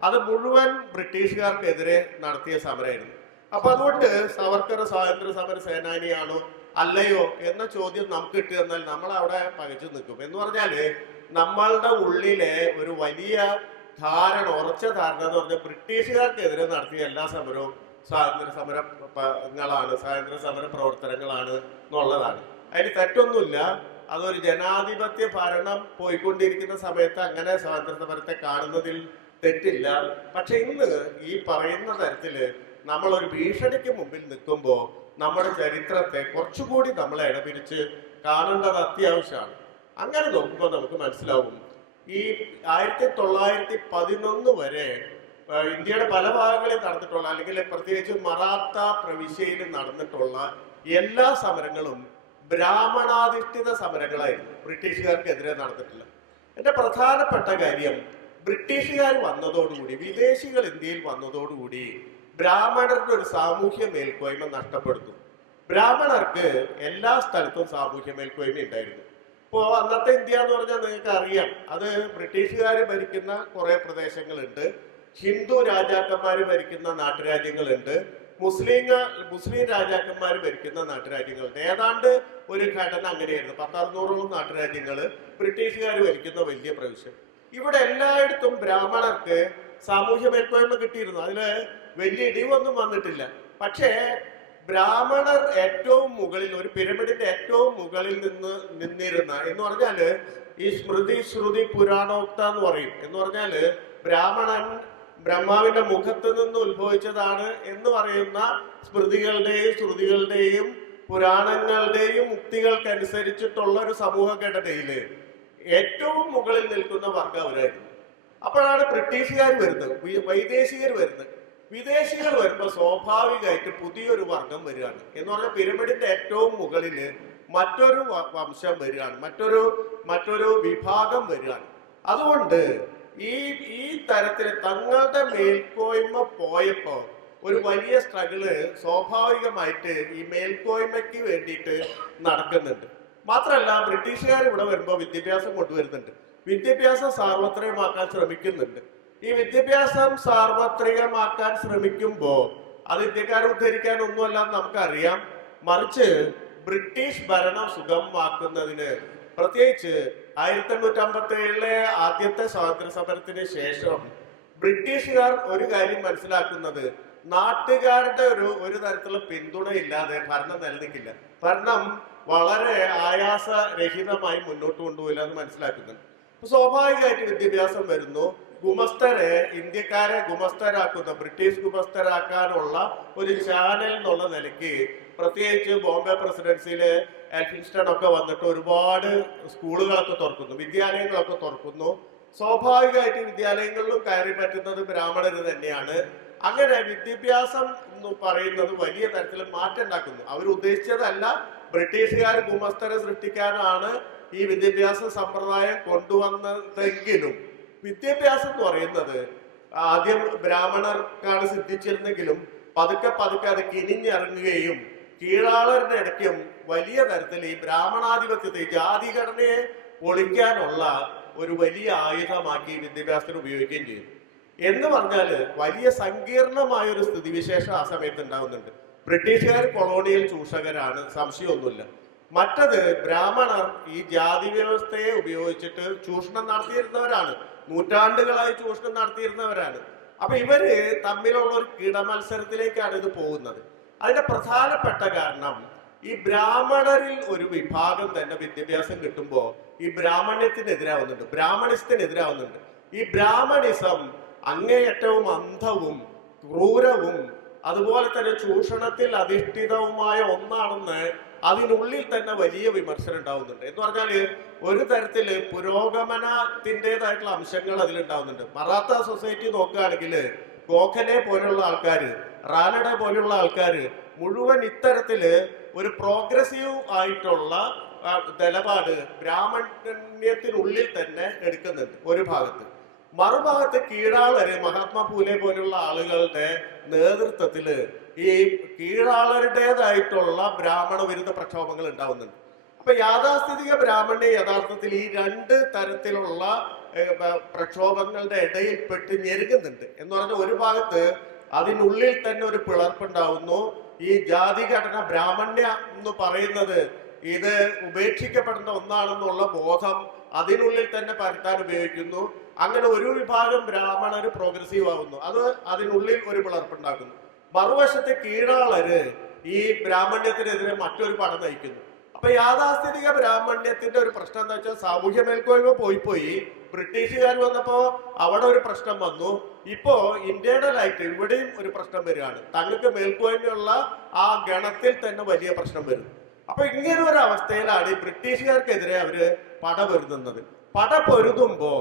അത് മുഴുവൻ ബ്രിട്ടീഷുകാർക്കെതിരെ നടത്തിയ സമരമായിരുന്നു. അപ്പൊ അതുകൊണ്ട് സവർക്കർ സ്വാതന്ത്ര്യ സമര സേനാനിയാണോ അല്ലയോ എന്ന ചോദ്യം നമുക്ക് കിട്ടി തന്നാൽ നമ്മൾ അവിടെ പകച്ചു നിൽക്കും. എന്ന് പറഞ്ഞാല് നമ്മളുടെ ഉള്ളിലെ ഒരു വലിയ ധാരണ, ഉറച്ച ധാരണ എന്ന് പറഞ്ഞാൽ ബ്രിട്ടീഷുകാർക്കെതിരെ നടത്തിയ എല്ലാ സമരവും സ്വാതന്ത്ര്യ സമരങ്ങളാണ്, സ്വാതന്ത്ര്യ സമര പ്രവർത്തനങ്ങളാണ് എന്നുള്ളതാണ്. അതിന് തെറ്റൊന്നുമില്ല. അതൊരു ജനാധിപത്യ ഭരണം പോയിക്കൊണ്ടിരിക്കുന്ന സമയത്ത് അങ്ങനെ സ്വാതന്ത്ര്യ സമരത്തെ കാണുന്നതിൽ തെറ്റില്ല. പക്ഷെ ഇന്ന് ഈ പറയുന്ന തരത്തില് നമ്മളൊരു ഭീഷണിക്ക് മുമ്പിൽ നിൽക്കുമ്പോൾ നമ്മുടെ ചരിത്രത്തെ കുറച്ചുകൂടി നമ്മളെ ഇടപിരിച്ച് കാണേണ്ടത് അത്യാവശ്യമാണ്. അങ്ങനെ നോക്കുമ്പോൾ നമുക്ക് മനസ്സിലാവും ഈ 1911 വരെ ഇന്ത്യയുടെ പല ഭാഗങ്ങളിൽ നടന്നിട്ടുള്ള അല്ലെങ്കിൽ പ്രത്യേകിച്ച് മറാത്ത പ്രവിശ്യയിൽ നടന്നിട്ടുള്ള എല്ലാ സമരങ്ങളും ബ്രാഹ്മണാധിഷ്ഠിത സമരങ്ങളായിരുന്നു. ബ്രിട്ടീഷുകാർക്കെതിരെ നടന്നിട്ടില്ല. എന്റെ പ്രധാനപ്പെട്ട കാര്യം, ബ്രിട്ടീഷുകാർ വന്നതോടുകൂടി, വിദേശികൾ ഇന്ത്യയിൽ വന്നതോടുകൂടി ബ്രാഹ്മണരുടെ ഒരു സാമൂഹ്യ മേൽക്കോയ്മ നഷ്ടപ്പെടുന്നു. ബ്രാഹ്മണർക്ക് എല്ലാ സ്ഥലത്തും സാമൂഹ്യ മേൽക്കോയ്മ ഉണ്ടായിരുന്നു. ഇപ്പോ അന്നത്തെ ഇന്ത്യ എന്ന് പറഞ്ഞാൽ നിങ്ങൾക്ക് അറിയാം, അത് ബ്രിട്ടീഷുകാർ ഭരിക്കുന്ന കുറെ പ്രദേശങ്ങളുണ്ട്, ഹിന്ദു രാജാക്കന്മാർ ഭരിക്കുന്ന നാട്ടുരാജ്യങ്ങളുണ്ട്, മുസ്ലിം രാജാക്കന്മാർ ഭരിക്കുന്ന നാട്ടുരാജ്യങ്ങളുണ്ട്. ഏതാണ്ട് ഒരു ഘടന അങ്ങനെയായിരുന്നു. 10-600 നാട്ടുരാജ്യങ്ങൾ ബ്രിട്ടീഷുകാർ ഭരിക്കുന്ന വലിയ പ്രവിശ്യം. ഇവിടെ എല്ലായിടത്തും ബ്രാഹ്മണർക്ക് സാമൂഹ്യ മേൽക്കോയ്മ കിട്ടിയിരുന്നു. അതില് വലിയ ഇടിവൊന്നും വന്നിട്ടില്ല. പക്ഷേ ബ്രാഹ്മണർ ഏറ്റവും മുകളിൽ, ഒരു പിരമിഡിന്റെ ഏറ്റവും മുകളിൽ നിന്നിരുന്ന എന്ന് പറഞ്ഞാല് ഈ സ്മൃതി ശ്രുതി പുരാണോക്ത എന്ന് പറയും. എന്ന് പറഞ്ഞാല് ബ്രാഹ്മണൻ ബ്രഹ്മാവിന്റെ മുഖത്ത് നിന്ന് ഉത്ഭവിച്ചതാണ് എന്ന് പറയുന്ന സ്മൃതികളുടെയും ശ്രുതികളുടെയും പുരാണങ്ങളുടെയും മുക്തികൾക്കനുസരിച്ചിട്ടുള്ള ഒരു സമൂഹഘടനയില് ഏറ്റവും മുകളിൽ നിൽക്കുന്ന വർഗം അവരായിരുന്നു. അപ്പോഴാണ് ബ്രിട്ടീഷുകാർ വരുന്നത്, വൈദേശികർ വരുന്നത്. വിദേശികൾ വരുമ്പോൾ സ്വാഭാവികമായിട്ട് പുതിയൊരു വർഗം വരികയാണ്. എന്ന് പറഞ്ഞാൽ പിരമിഡിന്റെ ഏറ്റവും മുകളില് മറ്റൊരു വംശം വരികയാണ്, മറ്റൊരു വിഭാഗം വരികയാണ്. അതുകൊണ്ട് ഈ തരത്തിൽ തങ്ങളുടെ മേൽക്കോയ്മ പോയപ്പോ ഒരു വലിയ സ്ട്രഗിള് സ്വാഭാവികമായിട്ട് ഈ മേൽക്കോയ്മയ്ക്ക് വേണ്ടിയിട്ട് നടക്കുന്നുണ്ട്. മാത്രമല്ല ബ്രിട്ടീഷുകാർ ഇവിടെ വരുമ്പോൾ വിദ്യാഭ്യാസം കൊണ്ടുവരുന്നുണ്ട്, വിദ്യാഭ്യാസം സാർവത്രികമാക്കാൻ ശ്രമിക്കുന്നുണ്ട്. ഈ വിദ്യാഭ്യാസം സാർവത്രികമാക്കാൻ ശ്രമിക്കുമ്പോൾ അത് ഇന്ത്യക്കാരെ ഉദ്ധരിക്കാൻ ഒന്നുമല്ല നമുക്കറിയാം. മറിച്ച് ബ്രിട്ടീഷ് ഭരണം സുഗമമാക്കുന്നതിന്, പ്രത്യേകിച്ച് 1857 ആദ്യത്തെ സ്വാതന്ത്ര്യ സമരത്തിന് ശേഷം ബ്രിട്ടീഷുകാർ ഒരു കാര്യം മനസ്സിലാക്കുന്നത്, നാട്ടുകാരുടെ ഒരു തരത്തിലുള്ള പിന്തുണയില്ലാതെ ഭരണം നിലനിൽക്കില്ല, ഭരണം വളരെ ആയാസരഹിതമായി മുന്നോട്ട് കൊണ്ടുപോയില്ല എന്ന് മനസ്സിലാക്കുന്നുണ്ട്. സ്വാഭാവികമായിട്ട് വിദ്യാഭ്യാസം വരുന്നു. ഗുമസ്തരെ, ഇന്ത്യക്കാരെ ഗുമസ്തരാക്കുന്ന, ബ്രിട്ടീഷ് ഗുമസ്തരാക്കാനുള്ള ഒരു ചാനൽ എന്നുള്ള നിലയ്ക്ക്, പ്രത്യേകിച്ച് ബോംബെ പ്രസിഡൻസിയിലെ എൽഫിൻസ്റ്റൺ ഒക്കെ വന്നിട്ട് ഒരുപാട് സ്കൂളുകളൊക്കെ തുറക്കുന്നു, വിദ്യാലയങ്ങളൊക്കെ തുറക്കുന്നു. സ്വാഭാവികമായിട്ട് വിദ്യാലയങ്ങളിലും കയറി പറ്റുന്നത് ബ്രാഹ്മണര് തന്നെയാണ്. അങ്ങനെ വിദ്യാഭ്യാസം എന്ന് പറയുന്നത് വലിയ തരത്തിൽ മാറ്റം ഉണ്ടാക്കുന്നു. അവർ ഉദ്ദേശിച്ചതല്ല, ബ്രിട്ടീഷുകാർ ഗുമസ്തരെ സൃഷ്ടിക്കാനാണ് ഈ വിദ്യാഭ്യാസ സമ്പ്രദായം കൊണ്ടുവന്നതെങ്കിലും വിദ്യാഭ്യാസം എന്ന് പറയുന്നത് ആദ്യം ബ്രാഹ്മണർക്കാണ് സിദ്ധിച്ചിരുന്നെങ്കിലും പതുക്കെ അത് കിനിഞ്ഞിറങ്ങുകയും കീഴാളരുടെ ഇടയ്ക്കും വലിയ തരത്തിൽ ഈ ബ്രാഹ്മണാധിപത്യത്തെ, ജാതിഘടനയെ പൊളിക്കാനുള്ള ഒരു വലിയ ആയുധമാക്കി വിദ്യാഭ്യാസത്തിന് ഉപയോഗിക്കുകയും ചെയ്തു. എന്ന് പറഞ്ഞാൽ വലിയ സങ്കീർണമായ ഒരു സ്ഥിതിവിശേഷം ആ സമയത്ത് ഉണ്ടാവുന്നുണ്ട്. ബ്രിട്ടീഷുകാർ കൊളോണിയൽ ചൂഷകരാണ്, സംശയമൊന്നുമില്ല. മറ്റത് ബ്രാഹ്മണർ ഈ ജാതി വ്യവസ്ഥയെ ഉപയോഗിച്ചിട്ട് ചൂഷണം നടത്തിയിരുന്നവരാണ്, നൂറ്റാണ്ടുകളായി ചൂഷണം നടത്തിയിരുന്നവരാണ്. അപ്പൊ ഇവര് തമ്മിലുള്ള ഒരു കിടമത്സരത്തിലേക്കാണ് ഇത് പോകുന്നത്. അതിന്റെ പ്രധാനപ്പെട്ട കാരണം ഈ ബ്രാഹ്മണരിൽ ഒരു വിഭാഗം തന്നെ വിദ്യാഭ്യാസം കിട്ടുമ്പോൾ ഈ ബ്രാഹ്മണ്യത്തിനെതിരാവുന്നുണ്ട്, ബ്രാഹ്മണിസത്തിനെതിരാവുന്നുണ്ട്. ഈ ബ്രാഹ്മണിസം അങ്ങേയറ്റവും അന്ധവും ക്രൂരവും അതുപോലെ തന്നെ ചൂഷണത്തിൽ അധിഷ്ഠിതവുമായ ഒന്നാണെന്ന് അതിനുള്ളിൽ തന്നെ വലിയ വിമർശനം ഉണ്ടാവുന്നുണ്ട്. എന്ന് പറഞ്ഞാല് ഒരു തരത്തില് പുരോഗമനത്തിൻ്റെതായിട്ടുള്ള അംശങ്ങൾ അതിലുണ്ടാവുന്നുണ്ട്. മറാത്ത സൊസൈറ്റി നോക്കുകയാണെങ്കിൽ ഗോഖലെ പോലുള്ള ആൾക്കാര്, റാനഡെ പോലുള്ള ആൾക്കാര് മുഴുവൻ ഇത്തരത്തില് ഒരു പ്രോഗ്രസീവ് ആയിട്ടുള്ള നിലപാട് ബ്രാഹ്മണ്യത്തിനുള്ളിൽ തന്നെ എടുക്കുന്നുണ്ട് ഒരു ഭാഗത്ത്. മറുഭാഗത്ത് കീഴാളര്, മഹാത്മാ ഫൂലെ പോലുള്ള ആളുകളുടെ നേതൃത്വത്തില് ഈ കീഴാളരുടേതായിട്ടുള്ള ബ്രാഹ്മണ വിരുദ്ധ പ്രക്ഷോഭങ്ങൾ ഉണ്ടാവുന്നുണ്ട്. അപ്പൊ യാഥാസ്ഥിതിക ബ്രാഹ്മണ്യം യഥാർത്ഥത്തിൽ ഈ രണ്ട് തരത്തിലുള്ള പ്രക്ഷോഭങ്ങളുടെ ഇടയിൽപ്പെട്ട് ഞെരുങ്ങുന്നുണ്ട്. എന്ന് പറഞ്ഞാൽ ഒരു ഭാഗത്ത് അതിനുള്ളിൽ തന്നെ ഒരു പിളർപ്പുണ്ടാവുന്നു. ഈ ജാതിഘടന, ബ്രാഹ്മണ്യം എന്ന് പറയുന്നത് ഇത് ഉപേക്ഷിക്കപ്പെടേണ്ട ഒന്നാണെന്നുള്ള ബോധം അതിനുള്ളിൽ തന്നെ പരത്താൻ ഉപയോഗിക്കുന്നു. അങ്ങനെ ഒരു വിഭാഗം ബ്രാഹ്മണര് പ്രോഗ്രസീവ് ആവുന്നു, അത് അതിനുള്ളിൽ ഒരു പിളർപ്പുണ്ടാക്കുന്നു. മറുവശത്തെ കീഴാളര് ഈ ബ്രാഹ്മണ്യത്തിനെതിരെ മറ്റൊരു പടം നയിക്കുന്നു. അപ്പൊ യാഥാസ്ഥിതിക ബ്രാഹ്മണ്യത്തിന്റെ ഒരു പ്രശ്നം എന്താ വെച്ചാൽ സാമൂഹ്യ മേൽക്കോയ്മ പോയി ബ്രിട്ടീഷുകാർ വന്നപ്പോ അവിടെ ഒരു പ്രശ്നം വന്നു. ഇപ്പോ ഇന്റേണലായിട്ട് ഇവിടെയും ഒരു പ്രശ്നം വരികയാണ്. തങ്ങൾക്ക് മേൽക്കോയ്മയുള്ള ആ ഗണത്തിൽ തന്നെ വലിയ പ്രശ്നം വരും. അപ്പൊ ഇങ്ങനെ ഒരു അവസ്ഥയിലാണ് ഈ ബ്രിട്ടീഷുകാർക്കെതിരെ അവര് പടപൊരുതുന്നത്. പടപൊരുതുമ്പോ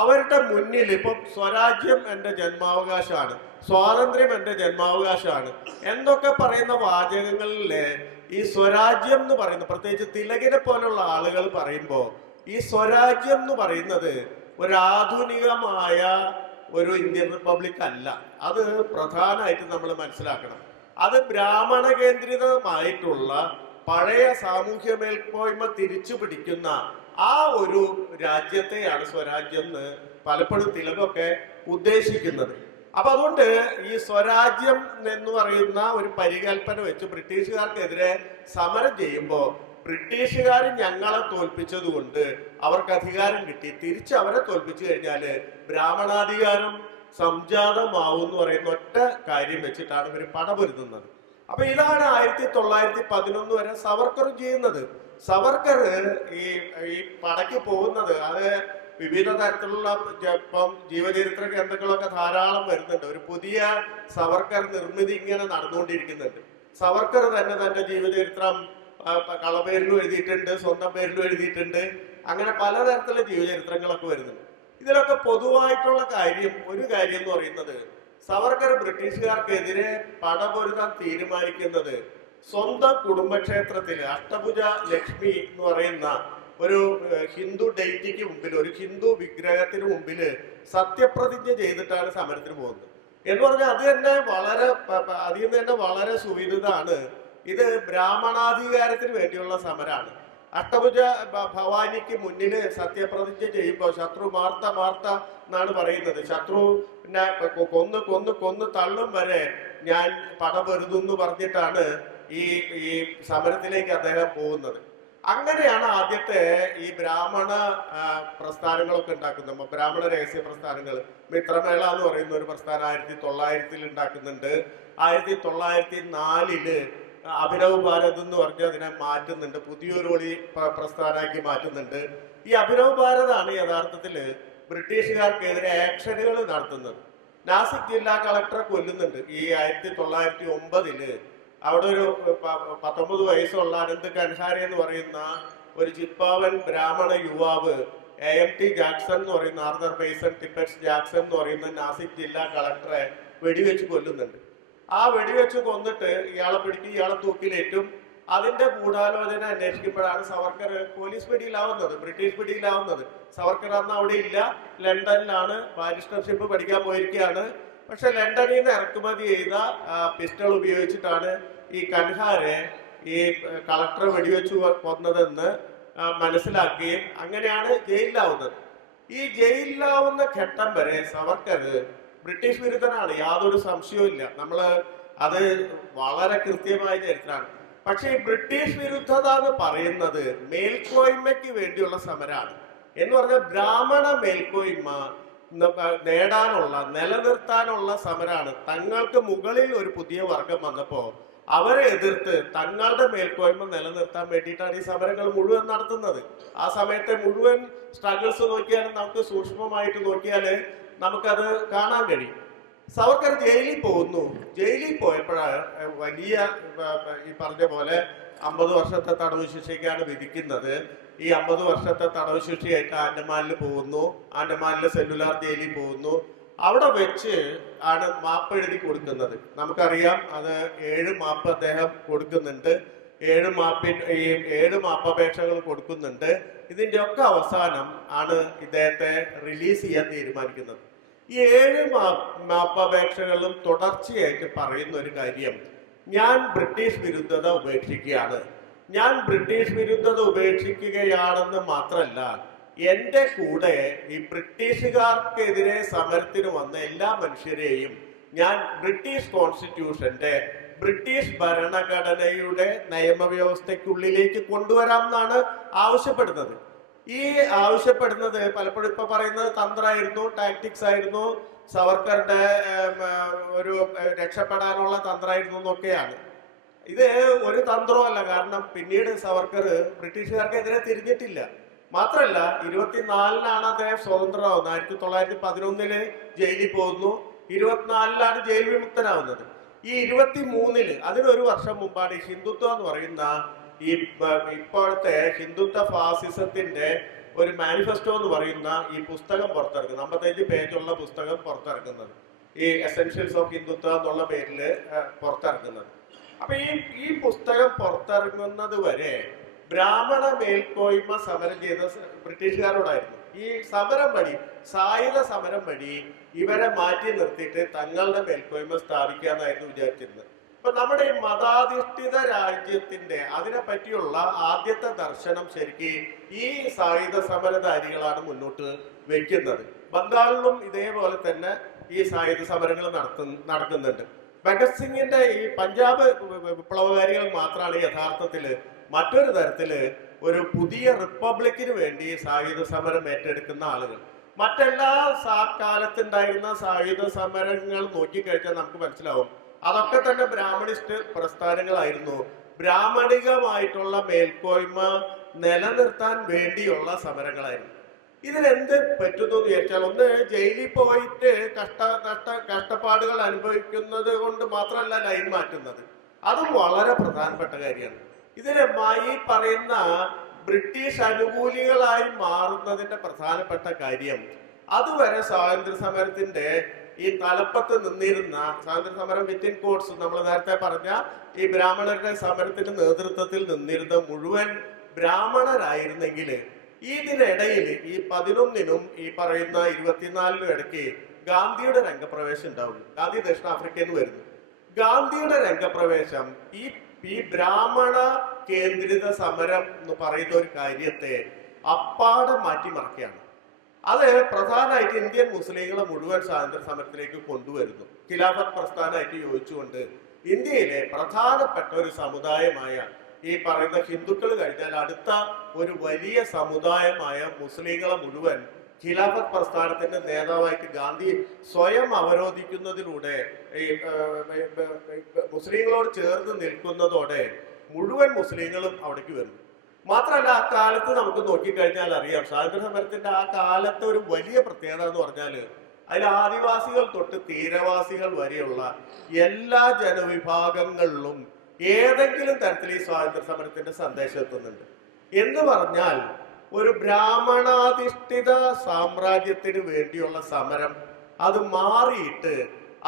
അവരുടെ മുന്നിൽ ഇപ്പം സ്വരാജ്യം എൻ്റെ ജന്മാവകാശമാണ്, സ്വാതന്ത്ര്യം എൻ്റെ ജന്മാവകാശമാണ് എന്നൊക്കെ പറയുന്ന വാചകങ്ങളിലെ ഈ സ്വരാജ്യം എന്ന് പറയുന്നത്, പ്രത്യേകിച്ച് തിലകിനെ പോലുള്ള ആളുകൾ പറയുമ്പോൾ ഈ സ്വരാജ്യം എന്ന് പറയുന്നത് ഒരു ആധുനികമായ ഒരു ഇന്ത്യൻ റിപ്പബ്ലിക് അല്ല. അത് പ്രധാനമായിട്ട് നമ്മൾ മനസ്സിലാക്കണം. അത് ബ്രാഹ്മണ കേന്ദ്രിതമായിട്ടുള്ള പഴയ സാമൂഹ്യ മേൽക്കോയ്മ തിരിച്ചു പിടിക്കുന്ന ആ ഒരു രാജ്യത്തെയാണ് സ്വരാജ്യം എന്ന് പലപ്പോഴും തിലകൊക്കെ ഉദ്ദേശിക്കുന്നത്. അപ്പൊ അതുകൊണ്ട് ഈ സ്വരാജ്യം എന്ന് പറയുന്ന ഒരു പരികല്പന വെച്ച് ബ്രിട്ടീഷുകാർക്കെതിരെ സമരം ചെയ്യുമ്പോൾ ബ്രിട്ടീഷുകാർ ഞങ്ങളെ തോൽപ്പിച്ചത് കൊണ്ട് അവർക്ക് അധികാരം കിട്ടി, തിരിച്ച് അവരെ തോൽപ്പിച്ചു കഴിഞ്ഞാല് ബ്രാഹ്മണാധികാരം സംജാതമാവും എന്ന് പറയുന്ന ഒറ്റ കാര്യം വെച്ചിട്ടാണ് ഇവർ പടപൊരുതുന്നത്. അപ്പൊ ഇതാണ് 1911 വരെ സവർക്കറും ചെയ്യുന്നത്. സവർക്കർ ഈ പടയ്ക്ക് പോകുന്നത് അത് വിവിധ തരത്തിലുള്ള ഇപ്പം ജീവചരിത്ര ഗ്രന്ഥങ്ങളൊക്കെ ധാരാളം വരുന്നുണ്ട്. ഒരു പുതിയ സവർക്കർ നിർമ്മിതി ഇങ്ങനെ നടന്നുകൊണ്ടിരിക്കുന്നുണ്ട്. സവർക്കർ തന്നെ തന്റെ ജീവചരിത്രം കളപ്പേരിലും എഴുതിയിട്ടുണ്ട്, സ്വന്തം പേരിലും എഴുതിയിട്ടുണ്ട്. അങ്ങനെ പലതരത്തിലുള്ള ജീവചരിത്രങ്ങളൊക്കെ വരുന്നുണ്ട്. ഇതിലൊക്കെ പൊതുവായിട്ടുള്ള ഒരു കാര്യം എന്ന് പറയുന്നത്, സവർക്കർ ബ്രിട്ടീഷുകാർക്കെതിരെ പടപൊരുതാൻ തീരുമാനിക്കുന്നത് സ്വന്തം കുടുംബക്ഷേത്രത്തില് അഷ്ടഭുജ ലക്ഷ്മി എന്ന് പറയുന്ന ഒരു ഹിന്ദു ഡെയിറ്റിക്ക് മുമ്പിൽ, ഒരു ഹിന്ദു വിഗ്രഹത്തിന് മുമ്പിൽ സത്യപ്രതിജ്ഞ ചെയ്തിട്ടാണ് സമരത്തിന് പോകുന്നത്. എന്ന് പറഞ്ഞാൽ അതിൽ നിന്ന് തന്നെ വളരെ സുവിദിതമാണ്. ഇത് ബ്രാഹ്മണാധികാരത്തിന് വേണ്ടിയുള്ള സമരമാണ്. അഷ്ടഭുജ ഭവാനിക്ക് മുന്നിൽ സത്യപ്രതിജ്ഞ ചെയ്യുമ്പോൾ ശത്രു മാർത്ത എന്നാണ് പറയുന്നത്. ശത്രുവിനെ കൊന്ന് തള്ളും വരെ ഞാൻ പടപൊരുതെന്ന് പറഞ്ഞിട്ടാണ് ഈ സമരത്തിലേക്ക് അദ്ദേഹം പോകുന്നത്. അങ്ങനെയാണ് ആദ്യത്തെ ഈ ബ്രാഹ്മണ പ്രസ്ഥാനങ്ങളൊക്കെ ഉണ്ടാക്കുന്നത്. ബ്രാഹ്മണ രഹസ്യ പ്രസ്ഥാനങ്ങൾ. മിത്രമേള എന്ന് പറയുന്ന ഒരു പ്രസ്ഥാനം 1900 ഉണ്ടാക്കുന്നുണ്ട്. 1904 അഭിനവ് ഭാരത് എന്ന് പറഞ്ഞ് അതിനെ മാറ്റുന്നുണ്ട്, പുതിയൊരു പ്രസ്ഥാനമാക്കി മാറ്റുന്നുണ്ട്. ഈ അഭിനവ് ഭാരതാണ് യഥാർത്ഥത്തിൽ ബ്രിട്ടീഷുകാർക്കെതിരെ ആക്ഷനുകൾ നടത്തുന്നത്. നാസിക് ജില്ലാ കളക്ടറെ കൊല്ലുന്നുണ്ട് ഈ 1909. അവിടെ ഒരു 19 വയസ്സുള്ള അനന്ത് കൻഹാരി എന്ന് പറയുന്ന ഒരു ചിത്പാവൻ ബ്രാഹ്മണ യുവാവ് AMT ജാക്സൺ എന്ന് പറയുന്ന ആർതർ പേസൺ ടിപ്പറ്റ്സ് ജാക്സൺ എന്ന് പറയുന്ന നാസിക് ജില്ലാ കളക്ടറെ വെടിവെച്ച് കൊല്ലുന്നുണ്ട്. ആ വെടിവെച്ച് കൊന്നിട്ട് ഇയാളെ പിടിക്കും, ഇയാളെ തൂക്കിലേറ്റും. അതിന്റെ ഗൂഢാലോചന അന്വേഷിക്കുമ്പോഴാണ് സവർക്കർ പോലീസ് പിടിയിലാവുന്നത്, ബ്രിട്ടീഷ് പിടിയിലാവുന്നത്. സവർക്കർ അന്ന് അവിടെ ഇല്ല, ലണ്ടനിലാണ്, ബാരിസ്റ്റർഷിപ്പ് പഠിക്കാൻ പോയിരിക്കുകയാണ്. പക്ഷെ ലണ്ടനിൽ നിന്ന് ഇറക്കുമതി ചെയ്ത പിസ്റ്റൾ ഉപയോഗിച്ചിട്ടാണ് ഈ കൻഹാരെ ഈ കളക്ടറെ വെടിവെച്ച് കൊന്നതെന്ന് മനസ്സിലാക്കുകയും അങ്ങനെയാണ് ജയിലിലാവുന്നത്. ഈ ജയിലിലാവുന്ന ഘട്ടം വരെ സവർക്കർ ബ്രിട്ടീഷ് വിരുദ്ധനാണ്, യാതൊരു സംശയവും ഇല്ല. അത് വളരെ കൃത്യമായ ചരിത്രമാണ്. പക്ഷെ ഈ ബ്രിട്ടീഷ് വിരുദ്ധത എന്ന് പറയുന്നത് മേൽക്കോയ്മയ്ക്ക് വേണ്ടിയുള്ള സമരമാണ്. എന്ന് പറഞ്ഞാൽ ബ്രാഹ്മണ മേൽക്കോയ്മ നിലനിർത്താനുള്ള സമരമാണ്. തങ്ങൾക്ക് മുകളിൽ ഒരു പുതിയ വർഗം വന്നപ്പോ അവരെ എതിർത്ത് തങ്ങളുടെ മേൽക്കോയ്മ നിലനിർത്താൻ വേണ്ടിയിട്ടാണ് ഈ സമരങ്ങൾ മുഴുവൻ നടത്തുന്നത്. ആ സമയത്തെ മുഴുവൻ സ്ട്രഗിൾസ് നോക്കിയാൽ നമുക്ക് സൂക്ഷ്മമായിട്ട് നോക്കിയാല് നമുക്കത് കാണാൻ കഴിയും. സവർക്കർ ജയിലിൽ പോകുന്നു. ജയിലിൽ പോയപ്പോഴാണ് വലിയ ഈ പറഞ്ഞ പോലെ 50 വർഷത്തെ തടവ് ശിക്ഷയ്ക്കാണ് വിധിക്കുന്നത്. ഈ 50 വർഷത്തെ തടവ് ശിക്ഷയായിട്ട് ആൻഡമാനിൽ പോകുന്നു. ആൻഡമാനിലെ സെല്ലുലാർ ജയിലിൽ പോകുന്നു. അവിടെ വെച്ച് ആണ് മാപ്പ് എഴുതി കൊടുക്കുന്നത്. നമുക്കറിയാം, അത് 7 മാപ്പ് അദ്ദേഹം കൊടുക്കുന്നുണ്ട്. 7 മാപ്പപേക്ഷകൾ കൊടുക്കുന്നുണ്ട്. ഇതിന്റെ ഒക്കെ അവസാനം ആണ് ഇദ്ദേഹത്തെ റിലീസ് ചെയ്യാൻ തീരുമാനിക്കുന്നത്. ഈ 7 മാപ്പപേക്ഷകളും തുടർച്ചയായിട്ട് പറയുന്ന ഒരു കാര്യം, ഞാൻ ബ്രിട്ടീഷ് വിരുദ്ധത ഉപേക്ഷിക്കുകയാണ്. ഞാൻ ബ്രിട്ടീഷ് വിരുദ്ധത ഉപേക്ഷിക്കുകയാണെന്ന് മാത്രമല്ല, എന്റെ കൂടെ ഈ ബ്രിട്ടീഷുകാർക്കെതിരെ സമരത്തിന് വന്ന എല്ലാ മനുഷ്യരെയും ഞാൻ ബ്രിട്ടീഷ് കോൺസ്റ്റിറ്റ്യൂഷന്റെ, ബ്രിട്ടീഷ് ഭരണഘടനയുടെ നിയമവ്യവസ്ഥയ്ക്കുള്ളിലേക്ക് കൊണ്ടുവരാം എന്നാണ് ആവശ്യപ്പെടുന്നത്. ഈ ആവശ്യപ്പെടുന്നത് പലപ്പോഴും ഇപ്പൊ പറയുന്നത് തന്ത്രമായിരുന്നു, ടാക്ടിക്സ് ആയിരുന്നു, സവർക്കറുടെ ഒരു രക്ഷപ്പെടാനുള്ള തന്ത്രമായിരുന്നു എന്നൊക്കെയാണ്. ഇത് ഒരു തന്ത്രമല്ല. കാരണം പിന്നീട് സവർക്കർ ബ്രിട്ടീഷുകാർക്കെതിരെ തിരിഞ്ഞിട്ടില്ല. മാത്രമല്ല, 24-നാണ് അദ്ദേഹം സ്വതന്ത്രമാവുന്നത്. 1911 ജയിലിൽ പോകുന്നു. 24-ലാണ് ജയിൽ വിമുക്തനാവുന്നത്. ഈ 23 അതിനൊരു വർഷം മുമ്പാണ് ഈ ഹിന്ദുത്വം എന്ന് പറയുന്ന ഈ ഇപ്പോഴത്തെ ഹിന്ദുത്വ ഫാസിസത്തിന്റെ ഒരു മാനിഫെസ്റ്റോ എന്ന് പറയുന്ന ഈ പുസ്തകം പുറത്തിറക്കുന്നത്. 55 പേജുള്ള പുസ്തകം പുറത്തിറക്കുന്നത്, ഈ എസെൻഷ്യൽസ് ഓഫ് ഹിന്ദുത്വ എന്നുള്ള പേരിൽ പുറത്തിറക്കുന്നത്. അപ്പൊ ഈ പുസ്തകം പുറത്തിറങ്ങുന്നത് വരെ ബ്രാഹ്മണ മേൽക്കോയ്മ സമരം ചെയ്ത ബ്രിട്ടീഷുകാരോടായിരുന്നു. ഈ സമരം വഴി, സായുധ സമരം വഴി ഇവരെ മാറ്റി നിർത്തിയിട്ട് തങ്ങളുടെ മേൽക്കോയ്മ സ്ഥാപിക്കാന്നായിരുന്നു വിചാരിച്ചിരുന്നത്. ഇപ്പൊ നമ്മുടെ ഈ മതാധിഷ്ഠിത രാജ്യത്തിന്റെ അതിനെ പറ്റിയുള്ള ആദ്യത്തെ ദർശനം ശരിക്കും ഈ സായുധ സമരധാരികളാണ് മുന്നോട്ട് വെക്കുന്നത്. ബംഗാളിലും ഇതേപോലെ തന്നെ ഈ സായുധ സമരങ്ങൾ നടക്കുന്നുണ്ട്. ഭഗത് സിംഗിന്റെ ഈ പഞ്ചാബ് വിപ്ലവകാരികൾ മാത്രമാണ് യഥാർത്ഥത്തില് മറ്റൊരു തരത്തില് ഒരു പുതിയ റിപ്പബ്ലിക്കിന് വേണ്ടി സായുധ സമരം ഏറ്റെടുക്കുന്ന ആളുകൾ. മറ്റെല്ലാ കാലത്തുണ്ടായിരുന്ന സായുധ സമരങ്ങൾ നോക്കിക്കഴിഞ്ഞാൽ നമുക്ക് മനസ്സിലാവും, അതൊക്കെ തന്നെ ബ്രാഹ്മണിസ്റ്റ് പ്രസ്ഥാനങ്ങളായിരുന്നു. ബ്രാഹ്മണികമായിട്ടുള്ള മേൽക്കോയ്മ നിലനിർത്താൻ വേണ്ടിയുള്ള സമരങ്ങളായിരുന്നു. ഇതിനെന്ത് പറ്റുന്നു എന്ന് വിചാരിച്ചാൽ, ഒന്ന് ജയിലിൽ പോയിട്ട് കഷ്ടപ്പാടുകൾ അനുഭവിക്കുന്നത് കൊണ്ട് മാത്രമല്ല ലൈൻ മാറ്റുന്നത്, അതും വളരെ പ്രധാനപ്പെട്ട കാര്യമാണ്. ഇതിന് ഈ പറയുന്ന ബ്രിട്ടീഷ് അനുകൂലികളായി മാറുന്നതിന്റെ പ്രധാനപ്പെട്ട കാര്യം, അതുവരെ സ്വാതന്ത്ര്യ സമരത്തിന്റെ ഈ തലപ്പത്ത് നിന്നിരുന്ന, സ്വാതന്ത്ര്യ സമരം വിത്തിൻ കോഡ്സ്, നമ്മൾ നേരത്തെ പറഞ്ഞ ഈ ബ്രാഹ്മണരുടെ സമരത്തിന്റെ നേതൃത്വത്തിൽ നിന്നിരുന്ന മുഴുവൻ ബ്രാഹ്മണരായിരുന്നെങ്കിൽ ഇതിനിടയിൽ ഈ 11-നും ഈ പറയുന്ന 24-നും ഇടയ്ക്ക് ഗാന്ധിയുടെ രംഗപ്രവേശം ഉണ്ടാവുന്നു. ഗാന്ധി ദക്ഷിണാഫ്രിക്കയിൽ നിന്ന് വരുന്നു. ഗാന്ധിയുടെ രംഗപ്രവേശം ഈ ബ്രാഹ്മണ കേന്ദ്രിത സമരം എന്ന് പറയുന്ന ഒരു കാര്യത്തെ അപ്പാടെ മാറ്റിമറിക്കുകയാണ്. അത് പ്രധാനമായിട്ട് ഇന്ത്യൻ മുസ്ലിങ്ങളെ മുഴുവൻ സ്വാതന്ത്ര്യ സമരത്തിലേക്ക് കൊണ്ടുവരുന്നു. ഖിലാഫത്ത് പ്രസ്ഥാനമായിട്ട് യോജിച്ചുകൊണ്ട് ഇന്ത്യയിലെ പ്രധാനപ്പെട്ട ഒരു സമുദായമായ ഈ പറയുന്ന ഹിന്ദുക്കൾ കഴിഞ്ഞാൽ അടുത്ത ഒരു വലിയ സമുദായമായ മുസ്ലിങ്ങളെ മുഴുവൻ ഖിലാഫത്ത് പ്രസ്ഥാനത്തിന്റെ നേതാവായിട്ട് ഗാന്ധി സ്വയം അവരോധിക്കുന്നതിലൂടെ, ഈ മുസ്ലിങ്ങളോട് ചേർന്ന് നിൽക്കുന്നതോടെ മുഴുവൻ മുസ്ലിങ്ങളും അവിടേക്ക് വരുന്നു. മാത്രമല്ല, ആ കാലത്ത് നമുക്ക് നോക്കിക്കഴിഞ്ഞാൽ അറിയാം, സ്വാതന്ത്ര്യ സമരത്തിന്റെ ആ കാലത്തെ ഒരു വലിയ പ്രത്യേകത എന്ന് പറഞ്ഞാൽ അതിൽ ആദിവാസികൾ തൊട്ട് തീരവാസികൾ വരെയുള്ള എല്ലാ ജനവിഭാഗങ്ങളിലും ഏതെങ്കിലും തരത്തിൽ ഈ സ്വാതന്ത്ര്യ സമരത്തിന്റെ സന്ദേശം എത്തുന്നുണ്ട്. എന്ന് പറഞ്ഞാൽ ഒരു ബ്രാഹ്മണാധിഷ്ഠിത സാമ്രാജ്യത്തിന് വേണ്ടിയുള്ള സമരം അത് മാറിയിട്ട്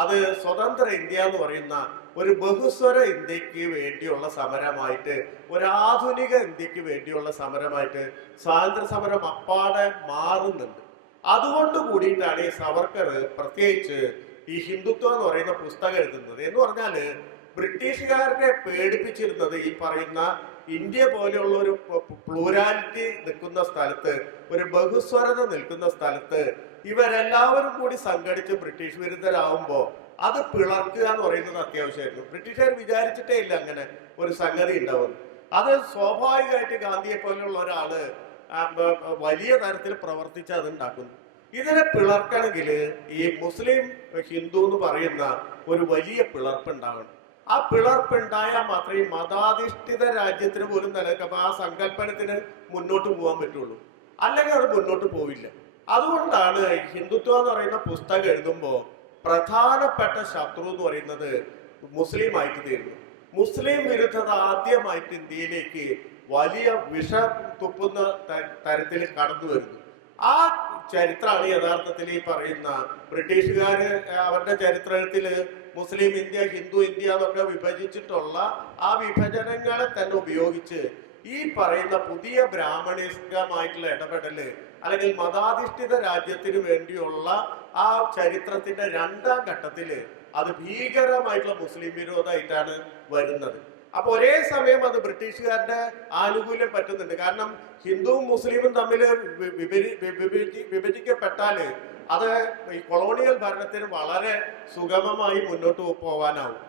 അത് സ്വതന്ത്ര ഇന്ത്യ എന്ന് പറയുന്ന ഒരു ബഹുസ്വര ഇന്ത്യക്ക് വേണ്ടിയുള്ള സമരമായിട്ട്, ഒരു ആധുനിക ഇന്ത്യക്ക് വേണ്ടിയുള്ള സമരമായിട്ട് സ്വാതന്ത്ര്യ സമരം അപ്പാടെ മാറുന്നുണ്ട്. അതുകൊണ്ട് കൂടിയിട്ടാണ് ഈ സവർക്കർ പ്രത്യേകിച്ച് ഈ ഹിന്ദുത്വം എന്ന് പറയുന്ന പുസ്തകം എഴുതുന്നത്. എന്ന് പറഞ്ഞാല് ബ്രിട്ടീഷുകാരനെ പേടിപ്പിച്ചിരുന്നത് ഈ പറയുന്ന ഇന്ത്യ പോലെയുള്ള ഒരു പ്ലൂരാലിറ്റി നിൽക്കുന്ന സ്ഥലത്ത്, ഒരു ബഹുസ്വരത നിൽക്കുന്ന സ്ഥലത്ത് ഇവരെല്ലാവരും കൂടി സംഘടിച്ച് ബ്രിട്ടീഷ് വിരുദ്ധരാകുമ്പോൾ അത് പിളർക്കുക എന്ന് പറയുന്നത് അത്യാവശ്യമായിരുന്നു. ബ്രിട്ടീഷുകാർ വിചാരിച്ചിട്ടേ ഇല്ല അങ്ങനെ ഒരു സംഗതി ഉണ്ടാവും. അത് സ്വാഭാവികമായിട്ട് ഗാന്ധിയെ പോലെയുള്ള ഒരാള് വലിയ തരത്തിൽ പ്രവർത്തിച്ച് അത് ഉണ്ടാക്കുന്നു. ഇതിനെ പിളർക്കണമെങ്കിൽ ഈ മുസ്ലിം ഹിന്ദു എന്ന് പറയുന്ന ഒരു വലിയ പിളർപ്പ് ഉണ്ടാവണം. ആ പിളർപ്പ് ഉണ്ടായാൽ മാത്രമേ മതാധിഷ്ഠിത രാജ്യത്തിന് പോലും നിലനിൽക്കാം, ആ സങ്കല്പനത്തിന് മുന്നോട്ട് പോകാൻ പറ്റുള്ളൂ. അല്ലെങ്കിൽ അത് മുന്നോട്ട് പോവില്ല. അതുകൊണ്ടാണ് ഹിന്ദുത്വം എന്ന് പറയുന്ന പുസ്തകം എഴുതുമ്പോൾ പ്രധാനപ്പെട്ട ശത്രു എന്ന് പറയുന്നത് മുസ്ലിം ആയിട്ട് തീരുന്നു. മുസ്ലിം വിരുദ്ധത ആദ്യമായിട്ട് ഇന്ത്യയിലേക്ക് വലിയ വിഷം തുപ്പുന്ന തരത്തിൽ കടന്നു വരുന്നു. ആ ചരിത്രമാണ് യഥാർത്ഥത്തിൽ ഈ പറയുന്ന ബ്രിട്ടീഷുകാര് അവരുടെ ചരിത്രത്തില് മുസ്ലിം ഇന്ത്യ, ഹിന്ദു ഇന്ത്യ എന്നൊക്കെ വിഭജിച്ചിട്ടുള്ള ആ വിഭജനങ്ങളെ തന്നെ ഉപയോഗിച്ച് ഈ പറയുന്ന പുതിയ ബ്രാഹ്മണികമായിട്ടുള്ള ഇടപെടല് അല്ലെങ്കിൽ മതാധിഷ്ഠിത രാജ്യത്തിന് വേണ്ടിയുള്ള ആ ചരിത്രത്തിന്റെ 2ാം ഘട്ടത്തില് അത് ഭീകരമായിട്ടുള്ള മുസ്ലിം വിരോധമായിട്ടാണ് വരുന്നത്. അപ്പൊ ഒരേ സമയം അത് ബ്രിട്ടീഷുകാരുടെ ആനുകൂല്യം പറ്റുന്നുണ്ട്. കാരണം ഹിന്ദുവും മുസ്ലിമും തമ്മിൽ വിഭജിക്കപ്പെട്ടാല് അത് ഈ കൊളോണിയൽ ഭരണത്തിന് വളരെ സുഗമമായി മുന്നോട്ട് പോവാനാവും.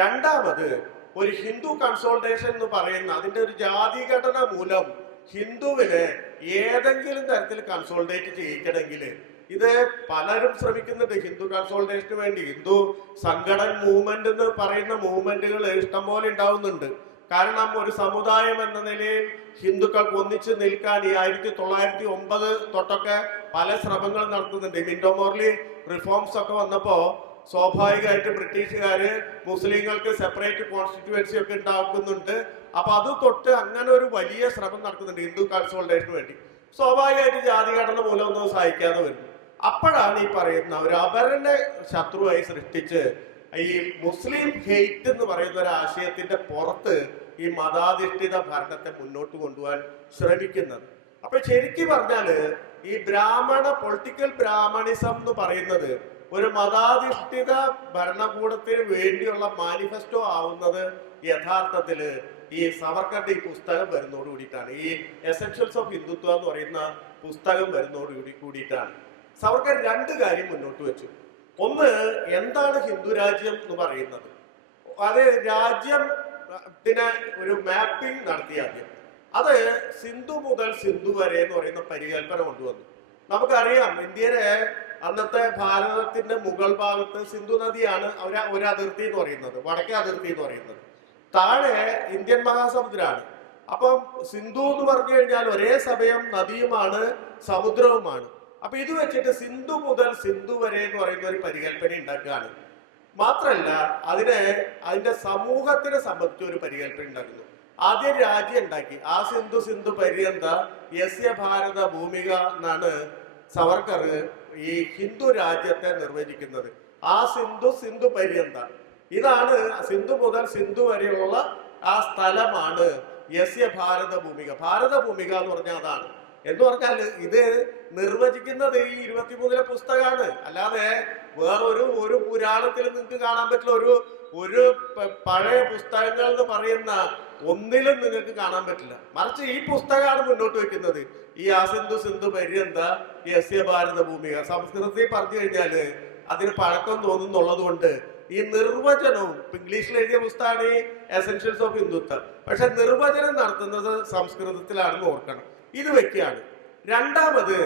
രണ്ടാമത് ഒരു ഹിന്ദു കൺസോൾട്ടേഷൻ എന്ന് പറയുന്ന അതിന്റെ ഒരു ജാതിഘടന മൂലം ഹിന്ദുവിനെ ഏതെങ്കിലും തരത്തിൽ കൺസോൾട്ടേറ്റ് ചെയ്യിക്കണമെങ്കിൽ ഇത് പലരും ശ്രമിക്കുന്നുണ്ട്. ഹിന്ദു കൺസോൾട്ടേഷന് വേണ്ടി ഹിന്ദു സംഘടന മൂവ്മെന്റ് എന്ന് പറയുന്ന മൂവ്മെന്റുകൾ ഇഷ്ടംപോലെ ഉണ്ടാവുന്നുണ്ട്. കാരണം ഒരു സമുദായം എന്ന നിലയിൽ ഹിന്ദുക്കൾക്ക് ഒന്നിച്ച് നിൽക്കാൻ ഈ 1909 തൊട്ടൊക്കെ പല ശ്രമങ്ങൾ നടത്തുന്നുണ്ട്. മിന്റോ മോർലി റിഫോംസ് ഒക്കെ വന്നപ്പോ സ്വാഭാവികമായിട്ട് ബ്രിട്ടീഷുകാര് മുസ്ലിങ്ങൾക്ക് സെപ്പറേറ്റ് കോൺസ്റ്റിറ്റ്യുവൻസി ഒക്കെ ഉണ്ടാക്കുന്നുണ്ട്. അപ്പൊ അത് തൊട്ട് അങ്ങനെ ഒരു വലിയ ശ്രമം നടക്കുന്നുണ്ട് ഹിന്ദു കൺസോൾട്ടേഷന് വേണ്ടി. സ്വാഭാവികമായിട്ട് ജാതിഘടന മൂലം ഒന്നും സഹായിക്കാതെ വരുന്നു. അപ്പോഴാണ് ഈ പറയുന്ന ഒരു അപരനെ ശത്രുവായി സൃഷ്ടിച്ച് ഈ മുസ്ലിം ഹെയ്റ്റ് എന്ന് പറയുന്ന ഒരു ആശയത്തിന്റെ പുറത്ത് ഈ മതാധിഷ്ഠിത ഭരണത്തെ മുന്നോട്ട് കൊണ്ടുപോകാൻ ശ്രമിക്കുന്നത്. അപ്പൊ ശരിക്കും പറഞ്ഞാല് ഈ പൊളിറ്റിക്കൽ ബ്രാഹ്മണിസം എന്ന് പറയുന്നത് ഒരു മതാധിഷ്ഠിത ഭരണകൂടത്തിന് വേണ്ടിയുള്ള മാനിഫെസ്റ്റോ ആവുന്നത് യഥാർത്ഥത്തില് ഈ സവർക്കറുടെ ഈ പുസ്തകം വരുന്നതോട് കൂടിയിട്ടാണ്. ഈ എസെൻഷ്യൽസ് ഓഫ് ഹിന്ദുത്വ എന്ന് പറയുന്ന പുസ്തകം വരുന്നതോട് കൂടിയിട്ടാണ് സവർക്കർ 2 കാര്യം മുന്നോട്ട് വെച്ചു. ഒന്ന്, എന്താണ് ഹിന്ദു രാജ്യം എന്ന് പറയുന്നത്? അത് രാജ്യത്തിന് ഒരു മാപ്പിംഗ് നടത്തി ആദ്യം. അത് സിന്ധു മുതൽ സിന്ധു വരെ എന്ന് പറയുന്ന പരികല്പന കൊണ്ടുവന്നു. നമുക്കറിയാം ഇന്ത്യയിലെ അന്നത്തെ ഭാരതത്തിന്റെ മുകൾ ഭാഗത്ത് സിന്ധു നദിയാണ് ഒരു അതിർത്തി എന്ന് പറയുന്നത്, വടക്കേ അതിർത്തി എന്ന് പറയുന്നത്. താഴെ ഇന്ത്യൻ മഹാസമുദ്രമാണ്. അപ്പം സിന്ധു എന്ന് പറഞ്ഞു കഴിഞ്ഞാൽ ഒരേ സമയം നദിയുമാണ് സമുദ്രവുമാണ്. അപ്പൊ ഇത് വെച്ചിട്ട് സിന്ധു മുതൽ സിന്ധു വരെ എന്ന് പറയുന്ന ഒരു പരികല്പന ഉണ്ടാക്കുകയാണ്. മാത്രല്ല അതിന്റെ സമൂഹത്തിനെ സംബന്ധിച്ച് ഒരു പരികല്പന ഉണ്ടാക്കുന്നു. ആദ്യം രാജ്യം ഉണ്ടാക്കി. ആ സിന്ധു പര്യന്ത യസ്യ ഭാരത ഭൂമിക എന്നാണ് സവർക്കർ ഈ ഹിന്ദു രാജ്യത്തെ നിർവചിക്കുന്നത്. ആ സിന്ധു പര്യന്ത, ഇതാണ് സിന്ധു മുതൽ സിന്ധു വരെയുള്ള ആ സ്ഥലമാണ് യസ്യ ഭാരത ഭൂമിക. ഭാരത ഭൂമിക എന്ന് പറഞ്ഞാൽ അതാണ്. എന്ന് പറഞ്ഞാൽ ഇത് നിർവചിക്കുന്നത് ഈ 23 പുസ്തകമാണ്. അല്ലാതെ വേറൊരു പുരാണത്തിൽ നിങ്ങൾക്ക് കാണാൻ പറ്റില്ല. ഒരു പഴയ പുസ്തകങ്ങൾ എന്ന് പറയുന്ന ഒന്നിലും നിങ്ങൾക്ക് കാണാൻ പറ്റില്ല. മറിച്ച് ഈ പുസ്തകമാണ് മുന്നോട്ട് വെക്കുന്നത്. ഈ ആ സിന്ധു പര്യന്ത യസ്യ ഭാരത ഭൂമിക. സംസ്കൃതത്തിൽ പറഞ്ഞു കഴിഞ്ഞാല് അതിന് പഴക്കം തോന്നുന്നുള്ളത് കൊണ്ട് ഈ നിർവചനവും ഇംഗ്ലീഷിൽ എഴുതിയ പുസ്തകമാണ് ഈ എസെൻഷ്യൽസ് ഓഫ് ഹിന്ദുത്വം. പക്ഷെ നിർവചനം നടത്തുന്നത് സംസ്കൃതത്തിലാണെന്ന് ഓർക്കണം. ഇത് വെക്കുകയാണ്. രണ്ടാമത്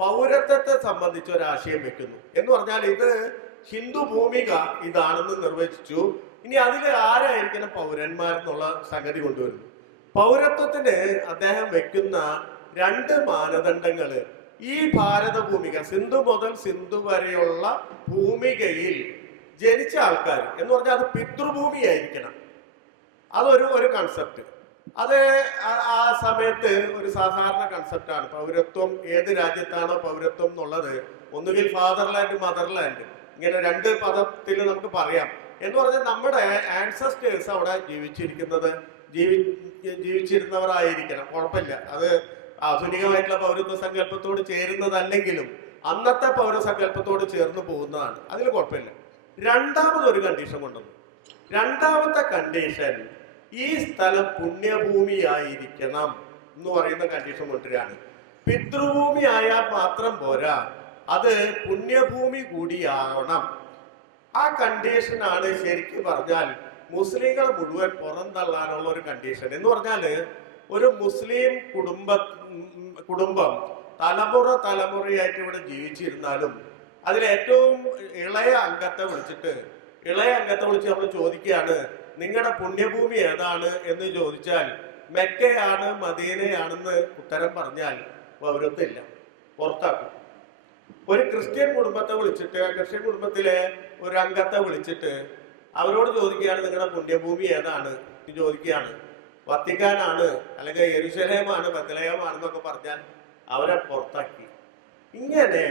പൗരത്വത്തെ സംബന്ധിച്ച ഒരു ആശയം വെക്കുന്നു. എന്ന് പറഞ്ഞാൽ ഇത് ഹിന്ദു ഭൂമിക ഇതാണെന്ന് നിർവചിച്ചു. ഇനി അതിൽ ആരായിരിക്കണം പൗരന്മാരെന്നുള്ള സംഗതി കൊണ്ടുവരുന്നു. പൗരത്വത്തിന് അദ്ദേഹം വെക്കുന്ന 2 മാനദണ്ഡങ്ങള് ഈ ഭാരത ഭൂമിക സിന്ധു മുതൽ സിന്ധു വരെയുള്ള ഭൂമികയിൽ ജനിച്ച ആൾക്കാർ എന്ന് പറഞ്ഞാൽ അത് പിതൃഭൂമിയായിരിക്കണം. അതൊരു കൺസെപ്റ്റ്. അത് ആ സമയത്ത് ഒരു സാധാരണ കൺസെപ്റ്റാണ്. പൗരത്വം ഏത് രാജ്യത്താണോ പൗരത്വം എന്നുള്ളത് ഒന്നുകിൽ ഫാദർലാൻഡ് മദർലാൻഡ്, ഇങ്ങനെ 2 പദത്തിൽ നമുക്ക് പറയാം. എന്ന് പറഞ്ഞാൽ നമ്മുടെ ആൻസസ്റ്റേഴ്സ് അവിടെ ജീവിച്ചിരുന്നവരായിരിക്കണം. കുഴപ്പമില്ല, അത് ആധുനികമായിട്ടുള്ള പൗരത്വ സങ്കല്പത്തോട് ചേരുന്നതല്ലെങ്കിലും അന്നത്തെ പൗരസങ്കല്പത്തോട് ചേർന്ന് പോകുന്നതാണ്. അതിൽ കുഴപ്പമില്ല. രണ്ടാമതൊരു കണ്ടീഷൻ കൊണ്ടുവന്നു. രണ്ടാമത്തെ കണ്ടീഷൻ ഈ സ്ഥലം പുണ്യഭൂമിയായിരിക്കണം എന്ന് പറയുന്ന കണ്ടീഷൻ കൊണ്ടുവരികയാണ്. പിതൃഭൂമി ആയാൽ മാത്രം പോരാ, അത് പുണ്യഭൂമി കൂടിയാവണം. ആ കണ്ടീഷനാണ് ശരിക്കും പറഞ്ഞാൽ മുസ്ലിങ്ങൾ മുഴുവൻ പുറന്തള്ളാനുള്ള ഒരു കണ്ടീഷൻ. എന്ന് പറഞ്ഞാല് ഒരു മുസ്ലിം കുടുംബം തലമുറയായിട്ട് ഇവിടെ ജീവിച്ചിരുന്നാലും അതിലേറ്റവും ഇളയ അംഗത്തെ വിളിച്ച് നമ്മൾ ചോദിക്കുകയാണ്, നിങ്ങളുടെ പുണ്യഭൂമി ഏതാണ് എന്ന് ചോദിച്ചാൽ മെക്കയാണ് മദീനയാണെന്ന് ഉത്തരം പറഞ്ഞാൽ പൗരത്വമില്ല, പുറത്താക്കും. ഒരു ക്രിസ്ത്യൻ കുടുംബത്തെ വിളിച്ചിട്ട്, ക്രിസ്ത്യൻ കുടുംബത്തിലെ ഒരു അംഗത്തെ വിളിച്ചിട്ട് അവരോട് ചോദിക്കുകയാണ്, നിങ്ങളുടെ പുണ്യഭൂമി ഏതാണ് എന്ന് ചോദിക്കുകയാണ്. വത്തിക്കാനാണ് അല്ലെങ്കിൽ യെരുശലേമാണ് ബത്ലഹേമാണെന്നൊക്കെ പറഞ്ഞാൽ അവരെ പുറത്താക്കി. ഇങ്ങനെ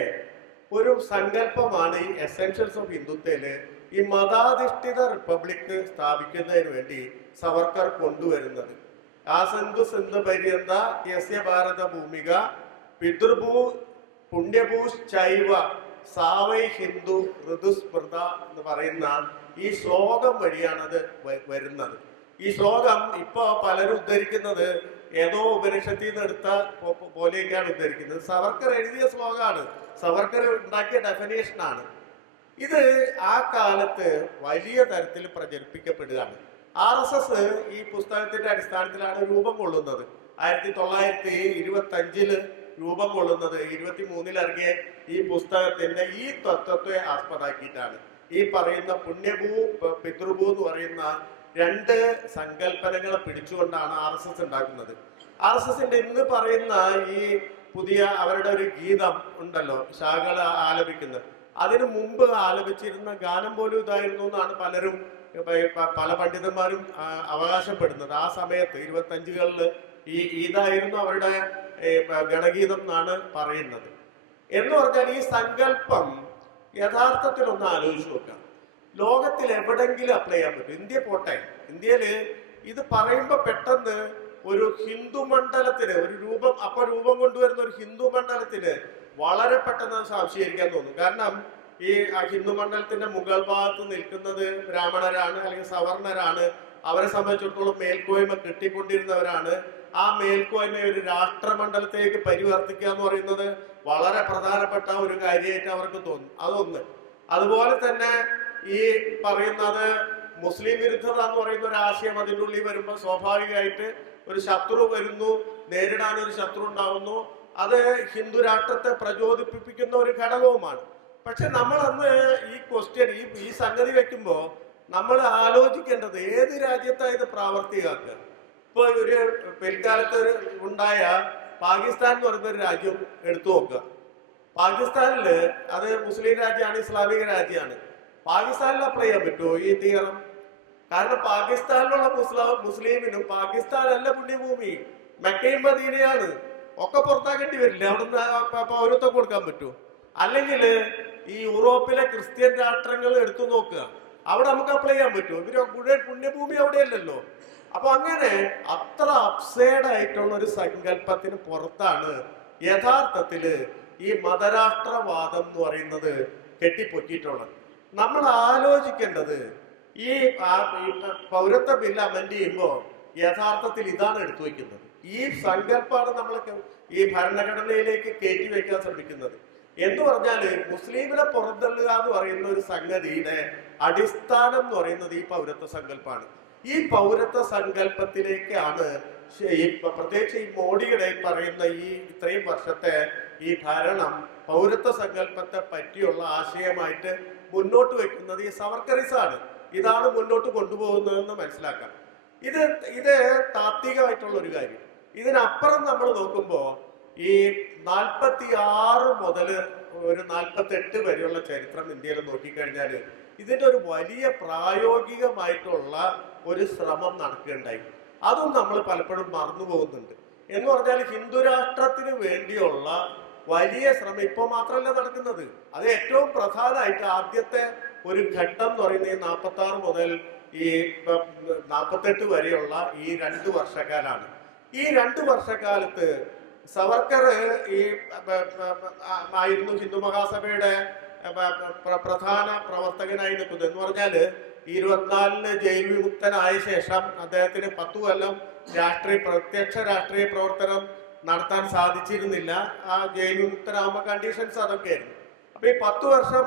ഒരു സങ്കല്പമാണ് ഈ എസെൻഷ്യൽസ് ഓഫ് ഹിന്ദുത്വയില് ഈ മതാധിഷ്ഠിത റിപ്പബ്ലിക് സ്ഥാപിക്കുന്നതിന് വേണ്ടി സവർക്കർ കൊണ്ടുവരുന്നത്. ആ സിന്ധു പര്യന്ത യസ്യ ഭാരത ഭൂമിക പിതൃഭൂ പുണ്യഭൂശ്ചൈവ സാവൈ ഹിന്ദു ഋതുസ്മൃത എന്ന് പറയുന്ന ഈ ശ്ലോകം വഴിയാണ് അത് വരുന്നത്. ഈ ശ്ലോകം ഇപ്പൊ പലരും ഉദ്ധരിക്കുന്നത് ഏതോ ഉപനിഷത്തിൽ നിന്ന് എടുത്ത പോലെയൊക്കെയാണ് ഉദ്ധരിക്കുന്നത്. സവർക്കർ എഴുതിയ ശ്ലോകമാണ്, സവർക്കർ ഉണ്ടാക്കിയ ഡെഫിനേഷനാണ്. ഇത് ആ കാലത്ത് വലിയ തരത്തിൽ പ്രചരിപ്പിക്കപ്പെടുകയാണ്. RSS ഈ പുസ്തകത്തിന്റെ അടിസ്ഥാനത്തിലാണ് രൂപം കൊള്ളുന്നത്. 1925 രൂപം കൊള്ളുന്നത്. 23 ഇറങ്ങിയ ഈ പുസ്തകത്തിന്റെ ഈ തത്വത്തെ ആസ്പദമാക്കിയിട്ടാണ്. ഈ പറയുന്ന പിതൃഭൂ എന്ന് പറയുന്ന 2 സങ്കല്പനങ്ങളെ പിടിച്ചുകൊണ്ടാണ് RSS ഉണ്ടാക്കുന്നത്. RSSന്റെ ഇന്ന് പറയുന്ന ഈ പുതിയ അവരുടെ ഒരു ഗീതം ഉണ്ടല്ലോ, ശാഖകൾ ആലപിക്കുന്നത്, അതിനു മുമ്പ് ആലപിച്ചിരുന്ന ഗാനം പോലും ഇതായിരുന്നു എന്നാണ് പല പണ്ഡിതന്മാരും അവകാശപ്പെടുന്നത്. ആ സമയത്ത് 25കളിൽ ഇതായിരുന്നു അവരുടെ ഗണഗീതം എന്നാണ് പറയുന്നത്. എന്ന് പറഞ്ഞാൽ ഈ സങ്കല്പം യഥാർത്ഥത്തിൽ ഒന്ന് ആലോചിച്ച് നോക്കാം. ലോകത്തിൽ എവിടെങ്കിലും അപ്ലൈ ചെയ്യാൻ പറ്റും. ഇന്ത്യ പോട്ടെ, ഇന്ത്യയില് ഇത് പറയുമ്പോൾ പെട്ടെന്ന് ഒരു ഹിന്ദു മണ്ഡലത്തിന് രൂപം കൊണ്ടുവരുന്ന ഒരു ഹിന്ദു മണ്ഡലത്തിന് വളരെ പെട്ടെന്ന് സംശയിക്കാൻ തോന്നും. കാരണം ഈ ഹിന്ദു മണ്ഡലത്തിന്റെ മുകൾ ഭാഗത്ത് നിൽക്കുന്നത് ബ്രാഹ്മണരാണ് അല്ലെങ്കിൽ സവർണരാണ്. അവരെ സംബന്ധിച്ചിടത്തോളം മേൽക്കോയ്മ കിട്ടിക്കൊണ്ടിരുന്നവരാണ്. ആ മേൽക്കോയ്മ ഒരു രാഷ്ട്രമണ്ഡലത്തിലേക്ക് പരിവർത്തിക്കുക എന്ന് പറയുന്നത് വളരെ പ്രധാനപ്പെട്ട ഒരു കാര്യമായിട്ട് അവർക്ക് തോന്നും. അതൊന്ന്. അതുപോലെ തന്നെ ഈ പറയുന്നത് മുസ്ലിം വിരുദ്ധത എന്ന് പറയുന്ന ഒരു ആശയം അതിൻ്റെ ഉള്ളിൽ വരുമ്പോൾ സ്വാഭാവികമായിട്ട് ഒരു ശത്രു വരുന്നു, നേരിടാൻ ഒരു ശത്രു ഉണ്ടാവുന്നു. അത് ഹിന്ദു രാഷ്ട്രത്തെ പ്രചോദിപ്പിക്കുന്ന ഒരു ഘടകവുമാണ്. പക്ഷെ നമ്മൾ അന്ന് ഈ ക്വസ്റ്റ്യൻ ഈ സംഗതി വെക്കുമ്പോൾ നമ്മൾ ആലോചിക്കേണ്ടത് ഏത് രാജ്യത്താണ് ഇത് പ്രാവർത്തികമാക്കുക. ഇപ്പൊ ഒരു പിൽക്കാലത്ത് ഉണ്ടായ പാകിസ്ഥാൻ എന്ന് പറയുന്ന ഒരു രാജ്യം എടുത്തു നോക്കുക. പാകിസ്ഥാനില് അത് മുസ്ലിം രാജ്യമാണ്, ഇസ്ലാമിക രാജ്യമാണ്. പാകിസ്ഥാനിൽ അപ്ലൈ ചെയ്യാൻ പറ്റുമോ ഈ തീരം? കാരണം പാകിസ്ഥാനിലുള്ള മുസ്ലിമിനും പാകിസ്ഥാനല്ല പുണ്യഭൂമി, മക്കയും മദീനയാണ്. ഒക്കെ പുറത്താക്കേണ്ടി വരില്ല, അവിടുന്ന് പൗരത്വം കൊടുക്കാൻ പറ്റുമോ? അല്ലെങ്കിൽ ഈ യൂറോപ്പിലെ ക്രിസ്ത്യൻ രാഷ്ട്രങ്ങൾ എടുത്തു നോക്കുക, അവിടെ നമുക്ക് അപ്ലൈ ചെയ്യാൻ പറ്റുമോ? ഇവര് മുഴുവൻ പുണ്യഭൂമി അവിടെയല്ലല്ലോ. അപ്പൊ അങ്ങനെ അത്ര അപ്സൈഡ് ആയിട്ടുള്ള ഒരു സങ്കല്പത്തിന് പുറത്താണ് യഥാർത്ഥത്തില് ഈ മതരാഷ്ട്രവാദം എന്ന് പറയുന്നത് കെട്ടിപ്പൊക്കിയിട്ടുള്ളത്. നമ്മൾ ആലോചിക്കേണ്ടത് ഈ പൗരത്വ ബില്ല് അമെൻഡ് ചെയ്യുമ്പോൾ യഥാർത്ഥത്തിൽ ഇതാണ് എടുത്തു വയ്ക്കുന്നത്. ഈ സങ്കല്പമാണ് നമ്മൾ ഈ ഭരണഘടനയിലേക്ക് കയറ്റി വയ്ക്കാൻ ശ്രമിക്കുന്നത്. എന്ന് പറഞ്ഞാല് മുസ്ലിമിനെ പുറന്തള്ളുക എന്ന് പറയുന്ന ഒരു സംഗതിയുടെ അടിസ്ഥാനം എന്ന് പറയുന്നത് ഈ പൗരത്വ സങ്കല്പമാണ്. ഈ പൗരത്വ സങ്കല്പത്തിലേക്കാണ് പ്രത്യേകിച്ച് ഈ മോഡിയുടെ പറയുന്ന ഈ ഇത്രയും വർഷത്തെ ഈ ഭരണം പൗരത്വ സങ്കല്പത്തെ പറ്റിയുള്ള ആശയമായിട്ട് മുന്നോട്ട് വെക്കുന്നത് ഈ സവർക്കറിസാണ്. ഇതാണ് മുന്നോട്ട് കൊണ്ടുപോകുന്നതെന്ന് മനസ്സിലാക്കാം. ഇത് താത്വികമായിട്ടുള്ള ഒരു കാര്യം. ഇതിനപ്പുറം നമ്മൾ നോക്കുമ്പോൾ ഈ 46 മുതൽ ഒരു 48 വരെയുള്ള ചരിത്രം ഇന്ത്യയിൽ നോക്കിക്കഴിഞ്ഞാൽ ഇതിന്റെ ഒരു വലിയ പ്രായോഗികമായിട്ടുള്ള ഒരു ശ്രമം നടക്കുകയുണ്ടായി. അതും നമ്മൾ പലപ്പോഴും മറന്നു പോകുന്നുണ്ട്. എന്ന് പറഞ്ഞാൽ ഹിന്ദു രാഷ്ട്രത്തിന് വേണ്ടിയുള്ള വലിയ ശ്രമം ഇപ്പൊ മാത്രമല്ല നടക്കുന്നത്. അത് ഏറ്റവും പ്രധാനമായിട്ട് ആദ്യത്തെ ഒരു ഘട്ടം എന്ന് പറയുന്നത് ഈ 46 മുതൽ ഈ 48 വരെയുള്ള ഈ 2 വർഷക്കാലാണ്. ഈ 2 വർഷക്കാലത്ത് സവർക്കർ ഈ ആയിരുന്നു ഹിന്ദു മഹാസഭയുടെ പ്രധാന പ്രവർത്തകനായി നിൽക്കുന്നത്. എന്ന് പറഞ്ഞാല് 24-ന് ജയിൽ വിമുക്തനായ ശേഷം അദ്ദേഹത്തിന് 10 കൊല്ലം പ്രത്യക്ഷ രാഷ്ട്രീയ പ്രവർത്തനം നടത്താൻ സാധിച്ചിരുന്നില്ല. ആ ജയിൽ വിമുക്തനാകുമ്പോൾ കണ്ടീഷൻസ് അതൊക്കെയായിരുന്നു. അപ്പൊ ഈ 10 വർഷം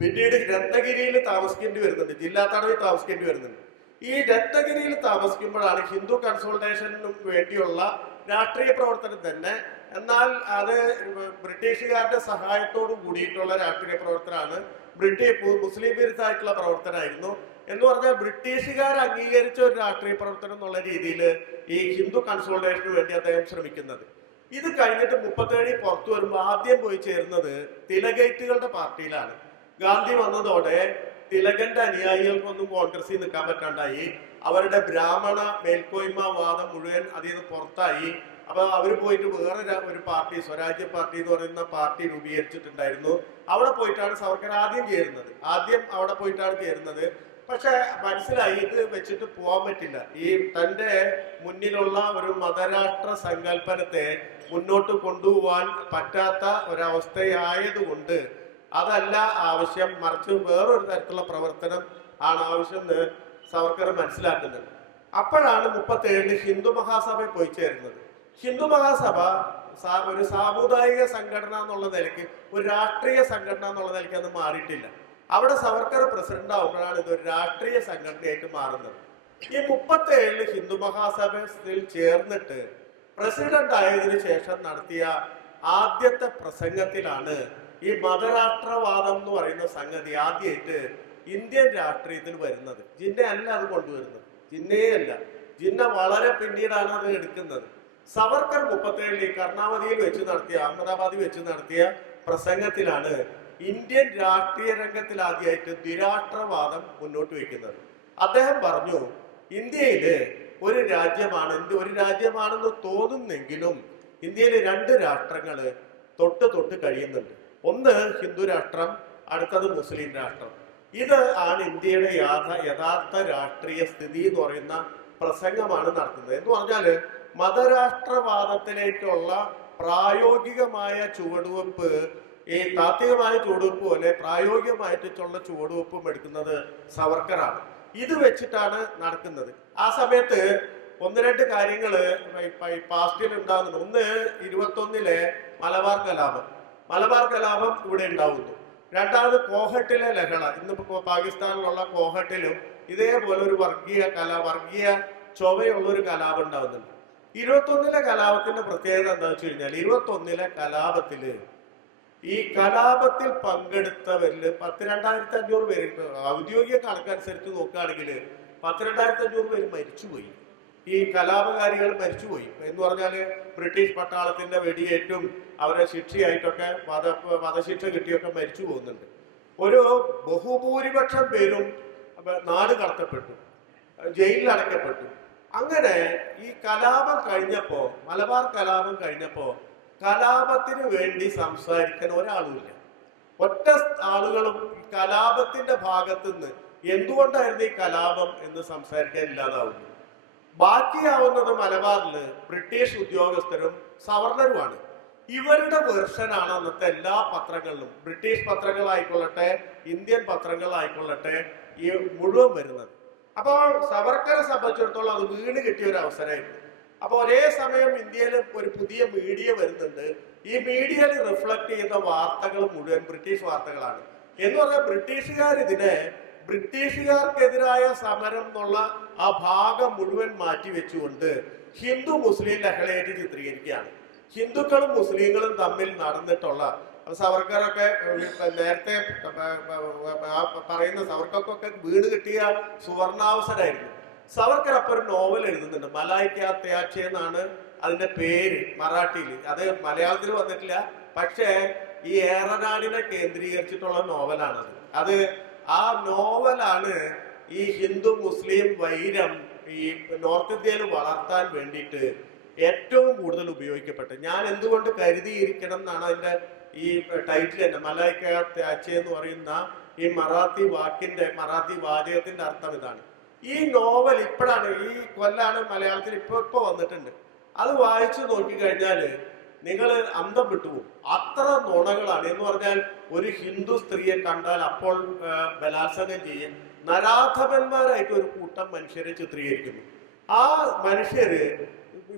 പിന്നീട് രത്നഗിരിയിൽ താമസിക്കേണ്ടി വരുന്നുണ്ട്, ജില്ലാ തടവിൽ താമസിക്കേണ്ടി വരുന്നുണ്ട്. ഈ രത്നഗിരിയിൽ താമസിക്കുമ്പോഴാണ് ഹിന്ദു കൺസോൾട്ടേഷനും വേണ്ടിയുള്ള രാഷ്ട്രീയ പ്രവർത്തനം തന്നെ. എന്നാൽ അത് ബ്രിട്ടീഷുകാരുടെ സഹായത്തോട് കൂടിയിട്ടുള്ള രാഷ്ട്രീയ പ്രവർത്തനമാണ്. മുസ്ലിം വിരുദ്ധമായിട്ടുള്ള പ്രവർത്തനമായിരുന്നു. എന്ന് പറഞ്ഞാൽ ബ്രിട്ടീഷുകാർ അംഗീകരിച്ച ഒരു രാഷ്ട്രീയ പ്രവർത്തനം എന്നുള്ള രീതിയിൽ ഈ ഹിന്ദു കൺസോൾട്ടേഷന് വേണ്ടി അദ്ദേഹം ശ്രമിക്കുന്നത്. ഇത് കഴിഞ്ഞിട്ട് 37 പുറത്തു വരുമ്പോൾ ആദ്യം പോയി ചേരുന്നത് തിലകൈറ്റുകളുടെ പാർട്ടിയിലാണ്. ഗാന്ധി വന്നതോടെ തിലകന്റെ അനുയായികൾക്കൊന്നും കോൺഗ്രസിൽ നിൽക്കാൻ പറ്റാണ്ടായി. അവരുടെ ബ്രാഹ്മണ മേൽക്കോയ്മ വാദം മുഴുവൻ അതിൽ നിന്ന് പുറത്തായി. അപ്പൊ അവര് പോയിട്ട് വേറെ ഒരു പാർട്ടി, സ്വരാജ്യ പാർട്ടി എന്ന് പറയുന്ന പാർട്ടി രൂപീകരിച്ചിട്ടുണ്ടായിരുന്നു. അവിടെ പോയിട്ടാണ് സവർക്കർ ആദ്യം അവിടെ പോയിട്ടാണ് ചേരുന്നത്. പക്ഷെ മനസ്സിലായി ഇത് വെച്ചിട്ട് പോകാൻ പറ്റില്ല. ഈ തന്റെ മുന്നിലുള്ള ഒരു മതരാഷ്ട്ര സങ്കല്പനത്തെ മുന്നോട്ട് കൊണ്ടുപോകാൻ പറ്റാത്ത ഒരവസ്ഥയായതുകൊണ്ട് അതല്ല ആവശ്യം, മറിച്ച് വേറൊരു തരത്തിലുള്ള പ്രവർത്തനം ആണ് ആവശ്യം എന്ന് സവർക്കർ മനസ്സിലാക്കുന്നത്. അപ്പോഴാണ് 37-ന് ഹിന്ദു മഹാസഭയിൽ പോയി ചേരുന്നത്. ഹിന്ദു മഹാസഭ ഒരു സാമുദായിക സംഘടന എന്നുള്ള നിലയ്ക്ക്, ഒരു രാഷ്ട്രീയ സംഘടന എന്നുള്ള നിലയ്ക്ക് അത് മാറിയിട്ടില്ല. അവിടെ സവർക്കർ പ്രസിഡന്റ് ആവുമ്പോഴാണ് ഇതൊരു രാഷ്ട്രീയ സംഘടനയായിട്ട് മാറുന്നത്. ഈ 37-ന് ഹിന്ദു മഹാസഭയിൽ ചേർന്നിട്ട് പ്രസിഡന്റ് ആയതിനു ശേഷം നടത്തിയ ആദ്യത്തെ പ്രസംഗത്തിലാണ് ഈ മതരാഷ്ട്രവാദം എന്ന് പറയുന്ന സംഗതി ആദ്യമായിട്ട് ഇന്ത്യൻ രാഷ്ട്രീയത്തിൽ വരുന്നത്. ജിന്നയല്ല അത് കൊണ്ടുവരുന്നത്, ജിന്നയല്ല, ജിന്ന വളരെ പിന്നീടാണ് അത് എടുക്കുന്നത്. സവർക്കർ 37-ൽ കർണാവതിയിൽ വെച്ച് നടത്തിയ, അഹമ്മദാബാദിൽ വെച്ച് നടത്തിയ പ്രസംഗത്തിലാണ് ഇന്ത്യൻ രാഷ്ട്രീയ രംഗത്തിൽ ആദ്യമായിട്ട് ദ്വിരാഷ്ട്രവാദം മുന്നോട്ട് വയ്ക്കുന്നത്. അദ്ദേഹം പറഞ്ഞു, ഇന്ത്യയില് ഒരു രാജ്യമാണെന്ന് തോന്നുന്നെങ്കിലും ഇന്ത്യയിൽ 2 രാഷ്ട്രങ്ങള് തൊട്ട് കഴിയുന്നുണ്ട്. ഒന്ന് ഹിന്ദു രാഷ്ട്രം, അടുത്തത് മുസ്ലിം രാഷ്ട്രം. ഇത് ആണ് ഇന്ത്യയുടെ യഥാർത്ഥ രാഷ്ട്രീയ സ്ഥിതി എന്ന് പറയുന്ന പ്രസംഗമാണ് നടത്തുന്നത്. എന്ന് പറഞ്ഞാല് മതരാഷ്ട്രവാദത്തിലേക്കുള്ള പ്രായോഗികമായ ചുവടുവെപ്പ്, ഈ താത്വികമായ ചുവടുവെപ്പ് പോലെ പ്രായോഗികമായിട്ടുള്ള ചുവടുവെപ്പും എടുക്കുന്നത് സവർക്കറാണ്. ഇത് വെച്ചിട്ടാണ് നടക്കുന്നത്. ആ സമയത്ത് 1-2 കാര്യങ്ങള് പാസ്റ്റിൽ ഉണ്ടാകുന്നുണ്ട്. ഒന്ന് 21-ലെ മലബാർ കലാപം ഇവിടെ ഉണ്ടാവുന്നു. രണ്ടാമത് കോഹട്ടിലെ ലഹള, ഇന്നിപ്പോ പാകിസ്ഥാനിലുള്ള കോഹട്ടിലും ഇതേപോലെ ഒരു വർഗീയ ചൊവ്വയുള്ള ഒരു കലാപം ഉണ്ടാവുന്നുണ്ട്. 21-ലെ കലാപത്തിന്റെ പ്രത്യേകത എന്താ വെച്ച് കഴിഞ്ഞാൽ, 21-ലെ കലാപത്തില് ഈ കലാപത്തിൽ പങ്കെടുത്തവരില് 12,500 പേര്, ഔദ്യോഗിക കണക്കനുസരിച്ച് നോക്കുകയാണെങ്കിൽ 12,500 പേര് മരിച്ചുപോയി. ഈ കലാപകാരികൾ മരിച്ചുപോയി എന്ന് പറഞ്ഞാൽ ബ്രിട്ടീഷ് പട്ടാളത്തിന്റെ വെടിയേറ്റും അവരെ ശിക്ഷയായിട്ടൊക്കെ വധശിക്ഷ കിട്ടിയൊക്കെ മരിച്ചു പോകുന്നുണ്ട്. ഒരു ബഹുഭൂരിപക്ഷം പേരും നാട് കടത്തപ്പെട്ടു, ജയിലിൽ അടയ്ക്കപ്പെട്ടു. അങ്ങനെ ഈ കലാപം കഴിഞ്ഞപ്പോ, മലബാർ കലാപം കഴിഞ്ഞപ്പോ കലാപത്തിന് വേണ്ടി സംസാരിക്കാൻ ഒരാളുമില്ല. ഒറ്റ ആളുകളും കലാപത്തിന്റെ ഭാഗത്തുനിന്ന് എന്തുകൊണ്ടായിരുന്നു ഈ കലാപം എന്ന് സംസാരിക്കാൻ ഇല്ലാതാവുന്നു. ബാക്കിയാവുന്നത് മലബാറിൽ ബ്രിട്ടീഷ് ഉദ്യോഗസ്ഥരും സവർണരുമാണ്. ഇവരുടെ വെർഷനാണ് അന്നത്തെ എല്ലാ പത്രങ്ങളിലും, ബ്രിട്ടീഷ് പത്രങ്ങളായിക്കൊള്ളട്ടെ ഇന്ത്യൻ പത്രങ്ങളായിക്കൊള്ളട്ടെ, ഈ മുഴുവൻ വരുന്നത്. അപ്പോൾ സവർക്കറെ സംബന്ധിച്ചിടത്തോളം അത് വീണ് കിട്ടിയ ഒരു അവസരമായിരുന്നു. അപ്പൊ ഒരേ സമയം ഇന്ത്യയിൽ ഒരു പുതിയ മീഡിയ വരുന്നുണ്ട്. ഈ മീഡിയയിൽ റിഫ്ലക്ട് ചെയ്യുന്ന വാർത്തകൾ മുഴുവൻ ബ്രിട്ടീഷ് വാർത്തകളാണ്. എന്ന് പറഞ്ഞാൽ ബ്രിട്ടീഷുകാർ ഇതിനെ ബ്രിട്ടീഷുകാർക്കെതിരായ സമരം എന്നുള്ള ആ ഭാഗം മുഴുവൻ മാറ്റിവെച്ചുകൊണ്ട് ഹിന്ദു മുസ്ലിം ലഹളയായിട്ട് ചിത്രീകരിക്കുകയാണ്. ഹിന്ദുക്കളും മുസ്ലിങ്ങളും തമ്മിൽ നടന്നിട്ടുള്ള, സവർക്കറൊക്കെ നേരത്തെ പറയുന്ന സവർക്കൊക്കെ വീട് കിട്ടിയ സുവർണാവസരമായിരുന്നു. സവർക്കർ അപ്പൊ ഒരു നോവൽ എഴുതുന്നുണ്ട്, മലായിക്ക ത്യാച്ചെ എന്നാണ് അതിന്റെ പേര് മറാഠിയിൽ. അത് മലയാളത്തിൽ വന്നിട്ടില്ല, പക്ഷേ ഈ ഏറനാടിനെ കേന്ദ്രീകരിച്ചിട്ടുള്ള നോവലാണത്. അത് ആ നോവലാണ് ഈ ഹിന്ദു മുസ്ലിം വൈരം ഈ നോർത്ത് ഇന്ത്യയിൽ വളർത്താൻ വേണ്ടിയിട്ട് ഏറ്റവും കൂടുതൽ ഉപയോഗിക്കപ്പെട്ടത്. ഞാൻ എന്തുകൊണ്ട് കരുതിയിരിക്കണം എന്നാണ് അതിന്റെ ഈ ടൈറ്റിൽ തന്നെ. മലായിക്ക ത്യാച്ചെ എന്ന് പറയുന്ന ഈ മറാത്തി വാചകത്തിന്റെ അർത്ഥം ഇതാണ്. ഈ നോവൽ ഇപ്പോഴാണ്, ഈ കൊല്ലാണ് മലയാളത്തിൽ ഇപ്പൊ വന്നിട്ടുണ്ട്. അത് വായിച്ചു നോക്കിക്കഴിഞ്ഞാല് നിങ്ങൾ അന്തം വിട്ടുപോകും. അത്ര നുണകളാണ്. എന്ന് പറഞ്ഞാൽ ഒരു ഹിന്ദു സ്ത്രീയെ കണ്ടാൽ അപ്പോൾ ബലാത്സംഗം ചെയ്യും, നരാധമന്മാരായിട്ട് ഒരു കൂട്ടം മനുഷ്യരെ ചിത്രീകരിക്കുന്നു. ആ മനുഷ്യര്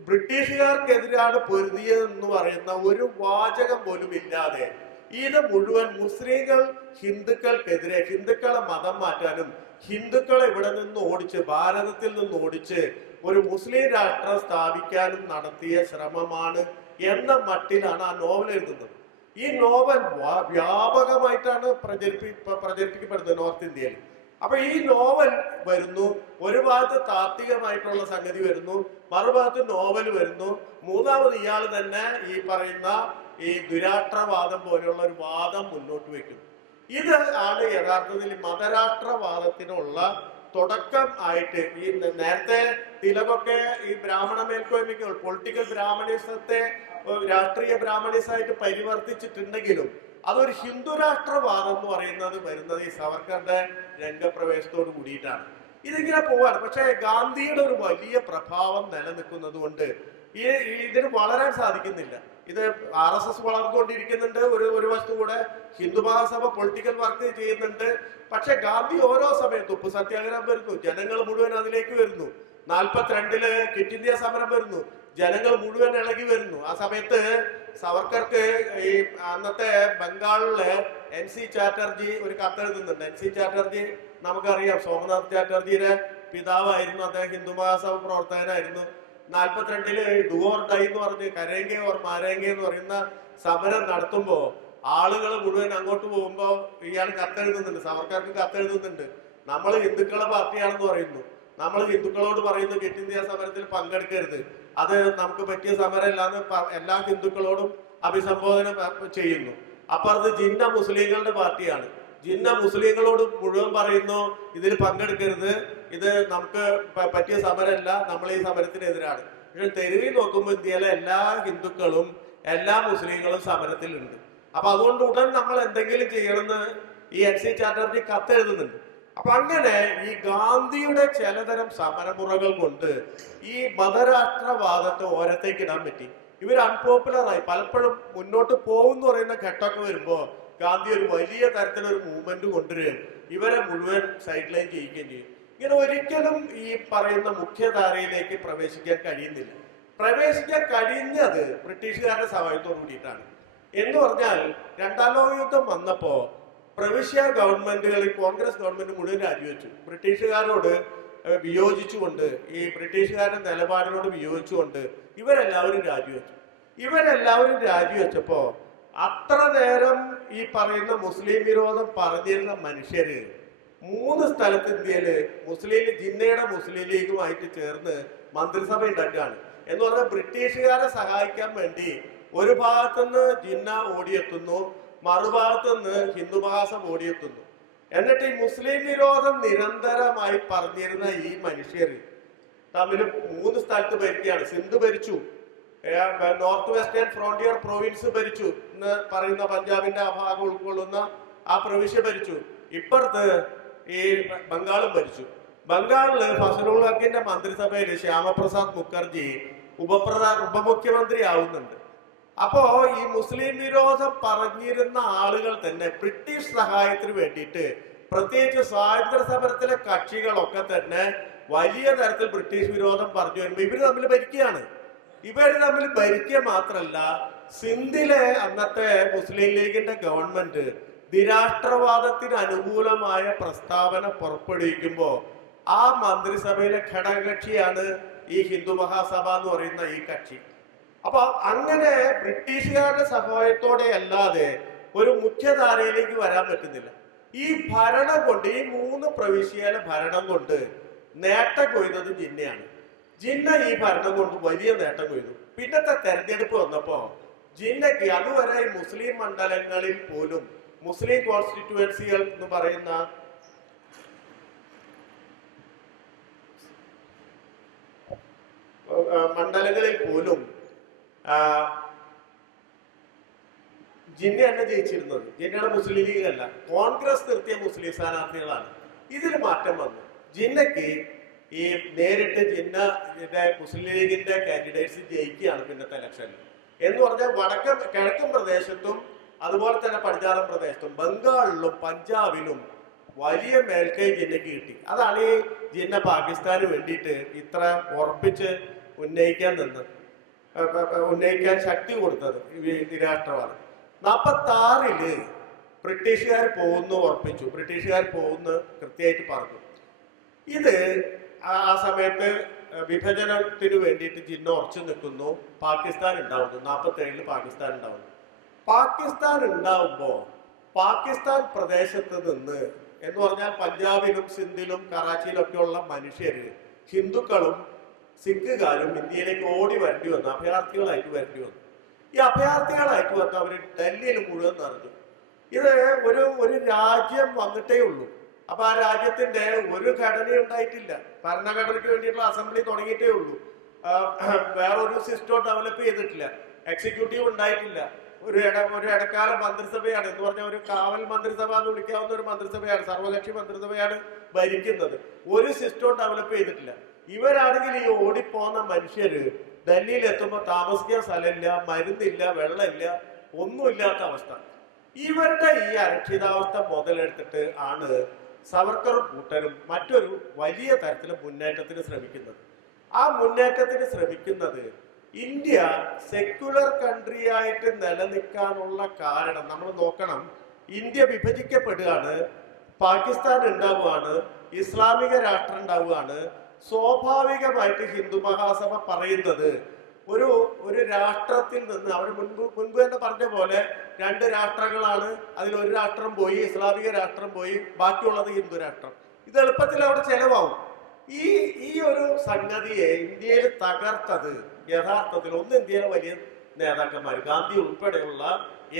ബ്രിട്ടീഷുകാർക്കെതിരാണ് പൊരുതിയതെന്ന് പറയുന്ന ഒരു വാചകം പോലും ഇല്ലാതെ ഇത് മുഴുവൻ മുസ്ലിങ്ങൾ ഹിന്ദുക്കൾക്കെതിരെ, ഹിന്ദുക്കളെ മതം മാറ്റാനും ഹിന്ദുക്കളെ ഇവിടെ നിന്ന് ഓടിച്ച്, ഭാരതത്തിൽ നിന്ന് ഓടിച്ച് ഒരു മുസ്ലിം രാഷ്ട്രം സ്ഥാപിക്കാനും നടത്തിയ ശ്രമമാണ് എന്ന മട്ടിലാണ് ആ നോവൽ എഴുതുന്നത്. ഈ നോവൽ വ്യാപകമായിട്ടാണ് പ്രചരിപ്പിക്കപ്പെടുന്നത് നോർത്ത് ഇന്ത്യയിൽ. അപ്പൊ ഈ നോവൽ വരുന്നു, ഒരു ഭാഗത്ത് താത്വികമായിട്ടുള്ള സംഗതി വരുന്നു, മറുഭാഗത്ത് നോവൽ വരുന്നു, മൂന്നാമത് ഇയാൾ തന്നെ ഈ പറയുന്ന ഈ ദുരാഷ്ട്രവാദം പോലെയുള്ള ഒരു വാദം മുന്നോട്ട് വെക്കുന്നു. ഇത് ആണ് യഥാർത്ഥത്തിൽ മതരാഷ്ട്രവാദത്തിനുള്ള തുടക്കം ആയിട്ട്. ഈ നേരത്തെ തിലകൊക്കെ ഈ ബ്രാഹ്മണ മേൽക്കോയ്മയ്ക്ക് പൊളിറ്റിക്കൽ ബ്രാഹ്മണിസത്തെ രാഷ്ട്രീയ ബ്രാഹ്മണിസമായിട്ട് പരിവർത്തിച്ചിട്ടുണ്ടെങ്കിലും അതൊരു ഹിന്ദു രാഷ്ട്രവാദം എന്ന് പറയുന്നത് വരുന്നത് ഈ സവർക്കറുടെ രംഗപ്രവേശത്തോട് കൂടിയിട്ടാണ്. ഇതിങ്ങനെ പോവാണ്. പക്ഷെ ഗാന്ധിയുടെ ഒരു വലിയ പ്രഭാവം നിലനിൽക്കുന്നത് കൊണ്ട് ഇതിന് വളരാൻ സാധിക്കുന്നില്ല. ഇത് RSS വളർന്നുകൊണ്ടിരിക്കുന്നുണ്ട്. ഒരു വസ്തു കൂടെ ഹിന്ദു മഹാസഭ പൊളിറ്റിക്കൽ വർക്ക് ചെയ്യുന്നുണ്ട്. പക്ഷെ ഗാന്ധി ഓരോ സമയത്തും ഉപ്പ് സത്യാഗ്രഹം വരുന്നു, ജനങ്ങൾ മുഴുവൻ അതിലേക്ക് വരുന്നു. 42-ല് ക്വിറ്റ് ഇന്ത്യ സമരം വരുന്നു, ജനങ്ങൾ മുഴുവൻ ഇളകി വരുന്നു. ആ സമയത്ത് സവർക്കർക്ക് ഈ അന്നത്തെ ബംഗാളിലെ NC ചാറ്റർജി ഒരു കത്തെഴുതുന്നുണ്ട്. NC ചാറ്റർജി നമുക്കറിയാം, സോമനാഥ് ചാറ്റർജിയുടെ പിതാവായിരുന്നു. അദ്ദേഹം ഹിന്ദു മഹാസഭ പ്രവർത്തകനായിരുന്നു. 42-ല് ഡു ഓർ ഡൈ എന്ന് പറഞ്ഞ് കരേങ്കെ ഓർ മാരേങ്കെ എന്ന് പറയുന്ന സമരം നടത്തുമ്പോ ആളുകൾ മുഴുവൻ അങ്ങോട്ട് പോകുമ്പോ ഇയാൾ കത്തെഴുതുന്നുണ്ട്, സവർക്കർക്ക് കത്തെഴുതുന്നുണ്ട്. നമ്മൾ ഹിന്ദുക്കളെ പാർട്ടിയാണെന്ന് പറയുന്നു, നമ്മൾ ഹിന്ദുക്കളോട് പറയുന്നു ക്വിറ്റ് ഇന്ത്യ സമരത്തിൽ പങ്കെടുക്കരുത്, അത് നമുക്ക് പറ്റിയ സമരമല്ല എന്ന് എല്ലാ ഹിന്ദുക്കളോടും അഭിസംബോധന ചെയ്യുന്നു. അപ്പുറത്ത് ജിന്ന മുസ്ലിങ്ങളുടെ പാർട്ടിയാണ്. ജിന്ന മുസ്ലിങ്ങളോട് മുഴുവൻ പറയുന്നു ഇതിൽ പങ്കെടുക്കരുത്, ഇത് നമുക്ക് പറ്റിയ സമരമല്ല, നമ്മൾ ഈ സമരത്തിനെതിരാണ്. പക്ഷെ തെരുവിൽ നോക്കുമ്പോൾ ഇന്ത്യയിലെ എല്ലാ ഹിന്ദുക്കളും എല്ലാ മുസ്ലിങ്ങളും സമരത്തിലുണ്ട്. അപ്പൊ അതുകൊണ്ട് ഉടൻ നമ്മൾ എന്തെങ്കിലും ചെയ്യണമെന്ന് ഈ NC ചാറ്റർജി കത്തെഴുതുന്നുണ്ട്. അപ്പൊ അങ്ങനെ ഈ ഗാന്ധിയുടെ ചിലതരം സമരമുറകൾ കൊണ്ട് ഈ മതരാഷ്ട്രവാദത്തെ ഓരത്തേക്ക് ഇടാൻ പറ്റി. ഇവർ അൺപോപ്പുലറായി പലപ്പോഴും മുന്നോട്ട് പോകും പറയുന്ന ഘട്ടമൊക്കെ വരുമ്പോ ഗാന്ധി ഒരു വലിയ തരത്തിലൊരു മൂവ്മെന്റ് കൊണ്ടുവരികയും ഇവരെ മുഴുവൻ സൈഡ് ലൈൻ ചെയ്യിക്കുകയും ചെയ്യും. ഇങ്ങനെ ഒരിക്കലും ഈ പറയുന്ന മുഖ്യധാരയിലേക്ക് പ്രവേശിക്കാൻ കഴിയുന്നില്ല. പ്രവേശിക്കാൻ കഴിഞ്ഞത് ബ്രിട്ടീഷുകാരുടെ സഹായത്തോടു കൂടിയിട്ടാണ്. എന്ന് പറഞ്ഞാൽ രണ്ടാം ലോക യുദ്ധം വന്നപ്പോ പ്രവിശ്യ ഗവൺമെന്റുകളിൽ കോൺഗ്രസ് ഗവൺമെന്റ് മുഴുവൻ രാജിവെച്ചു. ബ്രിട്ടീഷുകാരോട് വിയോജിച്ചുകൊണ്ട്, ഈ ബ്രിട്ടീഷുകാരുടെ നിലപാടിനോട് വിയോജിച്ചുകൊണ്ട് ഇവരെല്ലാവരും രാജിവെച്ചപ്പോ അത്ര നേരം ഈ പറയുന്ന മുസ്ലിം വിരോധം പറഞ്ഞിരുന്ന മനുഷ്യര് 3 സ്ഥലത്ത് ഇന്ത്യയില് ജിന്നയുടെ മുസ്ലിം ലീഗുമായിട്ട് ചേർന്ന് മന്ത്രിസഭ ഉണ്ടാക്കുകയാണ്. എന്ന് പറഞ്ഞാൽ ബ്രിട്ടീഷുകാരെ സഹായിക്കാൻ വേണ്ടി ഒരു ഭാഗത്തുനിന്ന് ജിന്ന ഓടിയെത്തുന്നു, മറുഭാഗത്തുനിന്ന് ഹിന്ദു മഹാസം ഓടിയെത്തുന്നു. എന്നിട്ട് ഈ മുസ്ലിം വിരോധം നിരന്തരമായി പറഞ്ഞിരുന്ന ഈ മനുഷ്യർ തമ്മിൽ 3 സ്ഥലത്ത് ഭരിക്കുകയാണ്. സിന്ധ് ഭരിച്ചു, നോർത്ത് വെസ്റ്റേൺ ഫ്രോണ്ടിയർ പ്രൊവിൻസ് ഭരിച്ചു എന്ന് പറയുന്ന പഞ്ചാബിന്റെ ആ ഭാഗം ഉൾക്കൊള്ളുന്ന ആ പ്രവിശ്യ ഭരിച്ചു. ഇപ്പുറത്ത് ഈ ബംഗാളും ഭരിച്ചു. ബംഗാളില് ഫസലുൽ ഹക്കിന്റെ മന്ത്രിസഭയിൽ ശ്യാമപ്രസാദ് മുഖർജി ഉപമുഖ്യമന്ത്രി ആവുന്നുണ്ട്. അപ്പോ ഈ മുസ്ലിം വിരോധം പറഞ്ഞിരുന്ന ആളുകൾ തന്നെ ബ്രിട്ടീഷ് സഹായത്തിന് വേണ്ടിയിട്ട്, പ്രത്യേകിച്ച് സ്വാതന്ത്ര്യ സമരത്തിലെ കക്ഷികളൊക്കെ തന്നെ വലിയ തരത്തിൽ ബ്രിട്ടീഷ് വിരോധം പറഞ്ഞു വരുമ്പോൾ ഇവര് തമ്മിൽ ഭരിക്കുകയാണ്. ഇവര് തമ്മിൽ ഭരിക്കുക മാത്രല്ല, സിന്ധിലെ അന്നത്തെ മുസ്ലിം ലീഗിന്റെ ഗവൺമെന്റ് നിരാഷ്ട്രവാദത്തിന് അനുകൂലമായ പ്രസ്താവന പുറപ്പെടുവിക്കുമ്പോ ആ മന്ത്രിസഭയിലെ ഘടകകക്ഷിയാണ് ഈ ഹിന്ദു മഹാസഭ എന്ന് പറയുന്ന ഈ കക്ഷി. അപ്പൊ അങ്ങനെ ബ്രിട്ടീഷുകാരുടെ സഹായത്തോടെ അല്ലാതെ ഒരു മുഖ്യധാരയിലേക്ക് വരാൻ പറ്റുന്നില്ല. ഈ ഭരണം കൊണ്ട്, ഈ 3 പ്രവിശ്യയിലെ ഭരണം കൊണ്ട് നേട്ടം കൊയ്തത് ജിന്നയാണ്. ജിന്ന ഈ ഭരണം കൊണ്ട് വലിയ നേട്ടം കൊയ്തു. പിന്നത്തെ തെരഞ്ഞെടുപ്പ് വന്നപ്പോ ജിന്നയ്ക്ക് അതുവരെ ഈ മുസ്ലിം മണ്ഡലങ്ങളിൽ പോലും, മുസ്ലിം കോൺസ്റ്റിറ്റ്യുവൻസികൾ എന്ന് പറയുന്ന മണ്ഡലങ്ങളിൽ പോലും ജിന്ന തന്നെ ജയിച്ചിരുന്നത്. ജിന്നയുടെ മുസ്ലിം ലീഗ് അല്ല, കോൺഗ്രസ് നിർത്തിയ മുസ്ലിം സ്ഥാനാർത്ഥികളാണ്. ഇതിൽ മാറ്റം വന്നു. ജിന്നയ്ക്ക് ഈ നേരിട്ട് ജിന്നയുടെ മുസ്ലിം ലീഗിന്റെ കാൻഡിഡേറ്റ്സ് ജയിക്കുകയാണ് പിന്നത്തെ ഇലക്ഷനിൽ. എന്ന് പറഞ്ഞാൽ കിഴക്കൻ പ്രദേശത്തും അതുപോലെ തന്നെ പടിഞ്ഞാറൻ പ്രദേശത്തും ബംഗാളിലും പഞ്ചാബിലും വലിയ മേൽക്കൈ ജിന്നയ്ക്ക് കിട്ടി. അതാണ് ഈ ജിന്ന പാകിസ്ഥാന് വേണ്ടിയിട്ട് ഇത്ര ഉറപ്പിച്ച് ഉന്നയിക്കാൻ ശക്തി കൊടുത്തത്. നിരാഷ്ട്രവാദം 46-ല് ബ്രിട്ടീഷുകാർ പോകുന്നു ഉറപ്പിച്ചു, ബ്രിട്ടീഷുകാർ പോകുന്നു കൃത്യമായിട്ട് പറഞ്ഞു. ഇത് ആ സമയത്ത് വിഭജനത്തിന് വേണ്ടിയിട്ട് ജിന്ന ഉറച്ചു നിൽക്കുന്നു. പാകിസ്ഥാൻ ഉണ്ടാവുന്നു, 47-ല് പാകിസ്ഥാൻ ഉണ്ടാവുന്നു. പാകിസ്ഥാൻ ഉണ്ടാവുമ്പോ പാകിസ്ഥാൻ പ്രദേശത്ത് നിന്ന്, എന്ന് പറഞ്ഞാൽ പഞ്ചാബിലും സിന്ധിലും കറാച്ചിയിലും ഒക്കെയുള്ള മനുഷ്യര്, ഹിന്ദുക്കളും സിഖുകാരും ഇന്ത്യയിലേക്ക് ഓടി വരേണ്ടി വന്നു, അഭയാർത്ഥികളായിട്ട് വരേണ്ടി വന്നു. ഈ അഭയാർത്ഥികളായിട്ട് വന്ന് അവർ ഡൽഹിയിൽ മുഴുവൻ നിറഞ്ഞു. ഇത് ഒരു രാജ്യം വന്നിട്ടേ ഉള്ളൂ. അപ്പൊ ആ രാജ്യത്തിന്റെ ഒരു ഘടന ഉണ്ടായിട്ടില്ല, ഭരണഘടനയ്ക്ക് വേണ്ടിയിട്ടുള്ള അസംബ്ലി തുടങ്ങിയിട്ടേ ഉള്ളൂ. വേറൊരു സിസ്റ്റം ഡെവലപ്പ് ചെയ്തിട്ടില്ല, എക്സിക്യൂട്ടീവ് ഉണ്ടായിട്ടില്ല. ഒരു ഇടക്കാല മന്ത്രിസഭയാണ്, എന്ന് പറഞ്ഞാൽ ഒരു കാവൽ മന്ത്രിസഭ എന്ന് വിളിക്കാവുന്ന ഒരു മന്ത്രിസഭയാണ്, സർവകക്ഷി മന്ത്രിസഭയാണ് ഭരിക്കുന്നത്. ഒരു സിസ്റ്റം ഡെവലപ്പ് ചെയ്തിട്ടില്ല. ഇവരാണെങ്കിൽ ഈ ഓടിപ്പോന്ന മനുഷ്യര് ഡൽഹിയിൽ എത്തുമ്പോൾ താമസിക്കാൻ സ്ഥലമില്ല, മരുന്നില്ല, വെള്ളമില്ല, ഒന്നുമില്ലാത്ത അവസ്ഥ. ഇവരുടെ ഈ അരക്ഷിതാവസ്ഥ മുതലെടുത്തിട്ട് ആണ് സവർക്കറും കൂട്ടരും മറ്റൊരു വലിയ തരത്തിലെ മുന്നേറ്റത്തിന് ശ്രമിക്കുന്നത്. ആ മുന്നേറ്റത്തിന് ശ്രമിക്കുന്നത് ഇന്ത്യ സെക്യുലർ കൺട്രി ആയിട്ട് നിലനിൽക്കാനുള്ള കാരണം നമ്മൾ നോക്കണം. ഇന്ത്യ വിഭജിക്കപ്പെടുകയാണ്, പാകിസ്ഥാൻ ഉണ്ടാവുകയാണ്, ഇസ്ലാമിക രാഷ്ട്രം ഉണ്ടാവുകയാണ്. സ്വാഭാവികമായിട്ട് ഹിന്ദു മഹാസഭ പറയുന്നത് ഒരു രാഷ്ട്രത്തിൽ നിന്ന്, അവർ മുൻപ് തന്നെ പറഞ്ഞ പോലെ 2 രാഷ്ട്രങ്ങളാണ്, അതിലൊരു രാഷ്ട്രം പോയി, ഇസ്ലാമിക രാഷ്ട്രം പോയി, ബാക്കിയുള്ളത് ഹിന്ദു രാഷ്ട്രം. ഇത് എളുപ്പത്തിൽ അവിടെ ചെലവാകും. ഈ ഒരു സംഗതിയെ ഇന്ത്യയിൽ തകർത്തത് യഥാർത്ഥത്തിൽ ഇന്ത്യയിലെ വലിയ നേതാക്കന്മാർ, ഗാന്ധി ഉൾപ്പെടെയുള്ള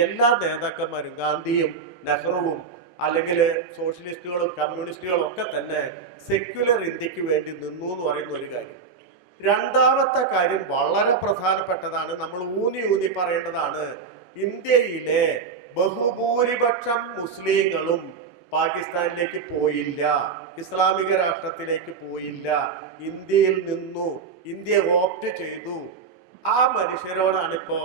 എല്ലാ നേതാക്കന്മാരും, ഗാന്ധിയും നെഹ്റുവും അല്ലെങ്കിൽ സോഷ്യലിസ്റ്റുകളും കമ്മ്യൂണിസ്റ്റുകളും ഒക്കെ തന്നെ സെക്യുലർ ഇന്ത്യക്ക് വേണ്ടി നിന്നു എന്ന് പറയുന്ന ഒരു കാര്യം. രണ്ടാമത്തെ കാര്യം വളരെ പ്രധാനപ്പെട്ടതാണ്, നമ്മൾ ഊന്നി പറയേണ്ടതാണ്. ഇന്ത്യയിലെ ബഹുഭൂരിപക്ഷം മുസ്ലിങ്ങളും പാകിസ്ഥാനിലേക്ക് പോയില്ല, ഇസ്ലാമിക രാഷ്ട്രത്തിലേക്ക് പോയില്ല, ഇന്ത്യയിൽ നിന്നു, ഇന്ത്യ ഓപ്റ്റ് ചെയ്തു. ആ മനുഷ്യരോടാണ് ഇപ്പോ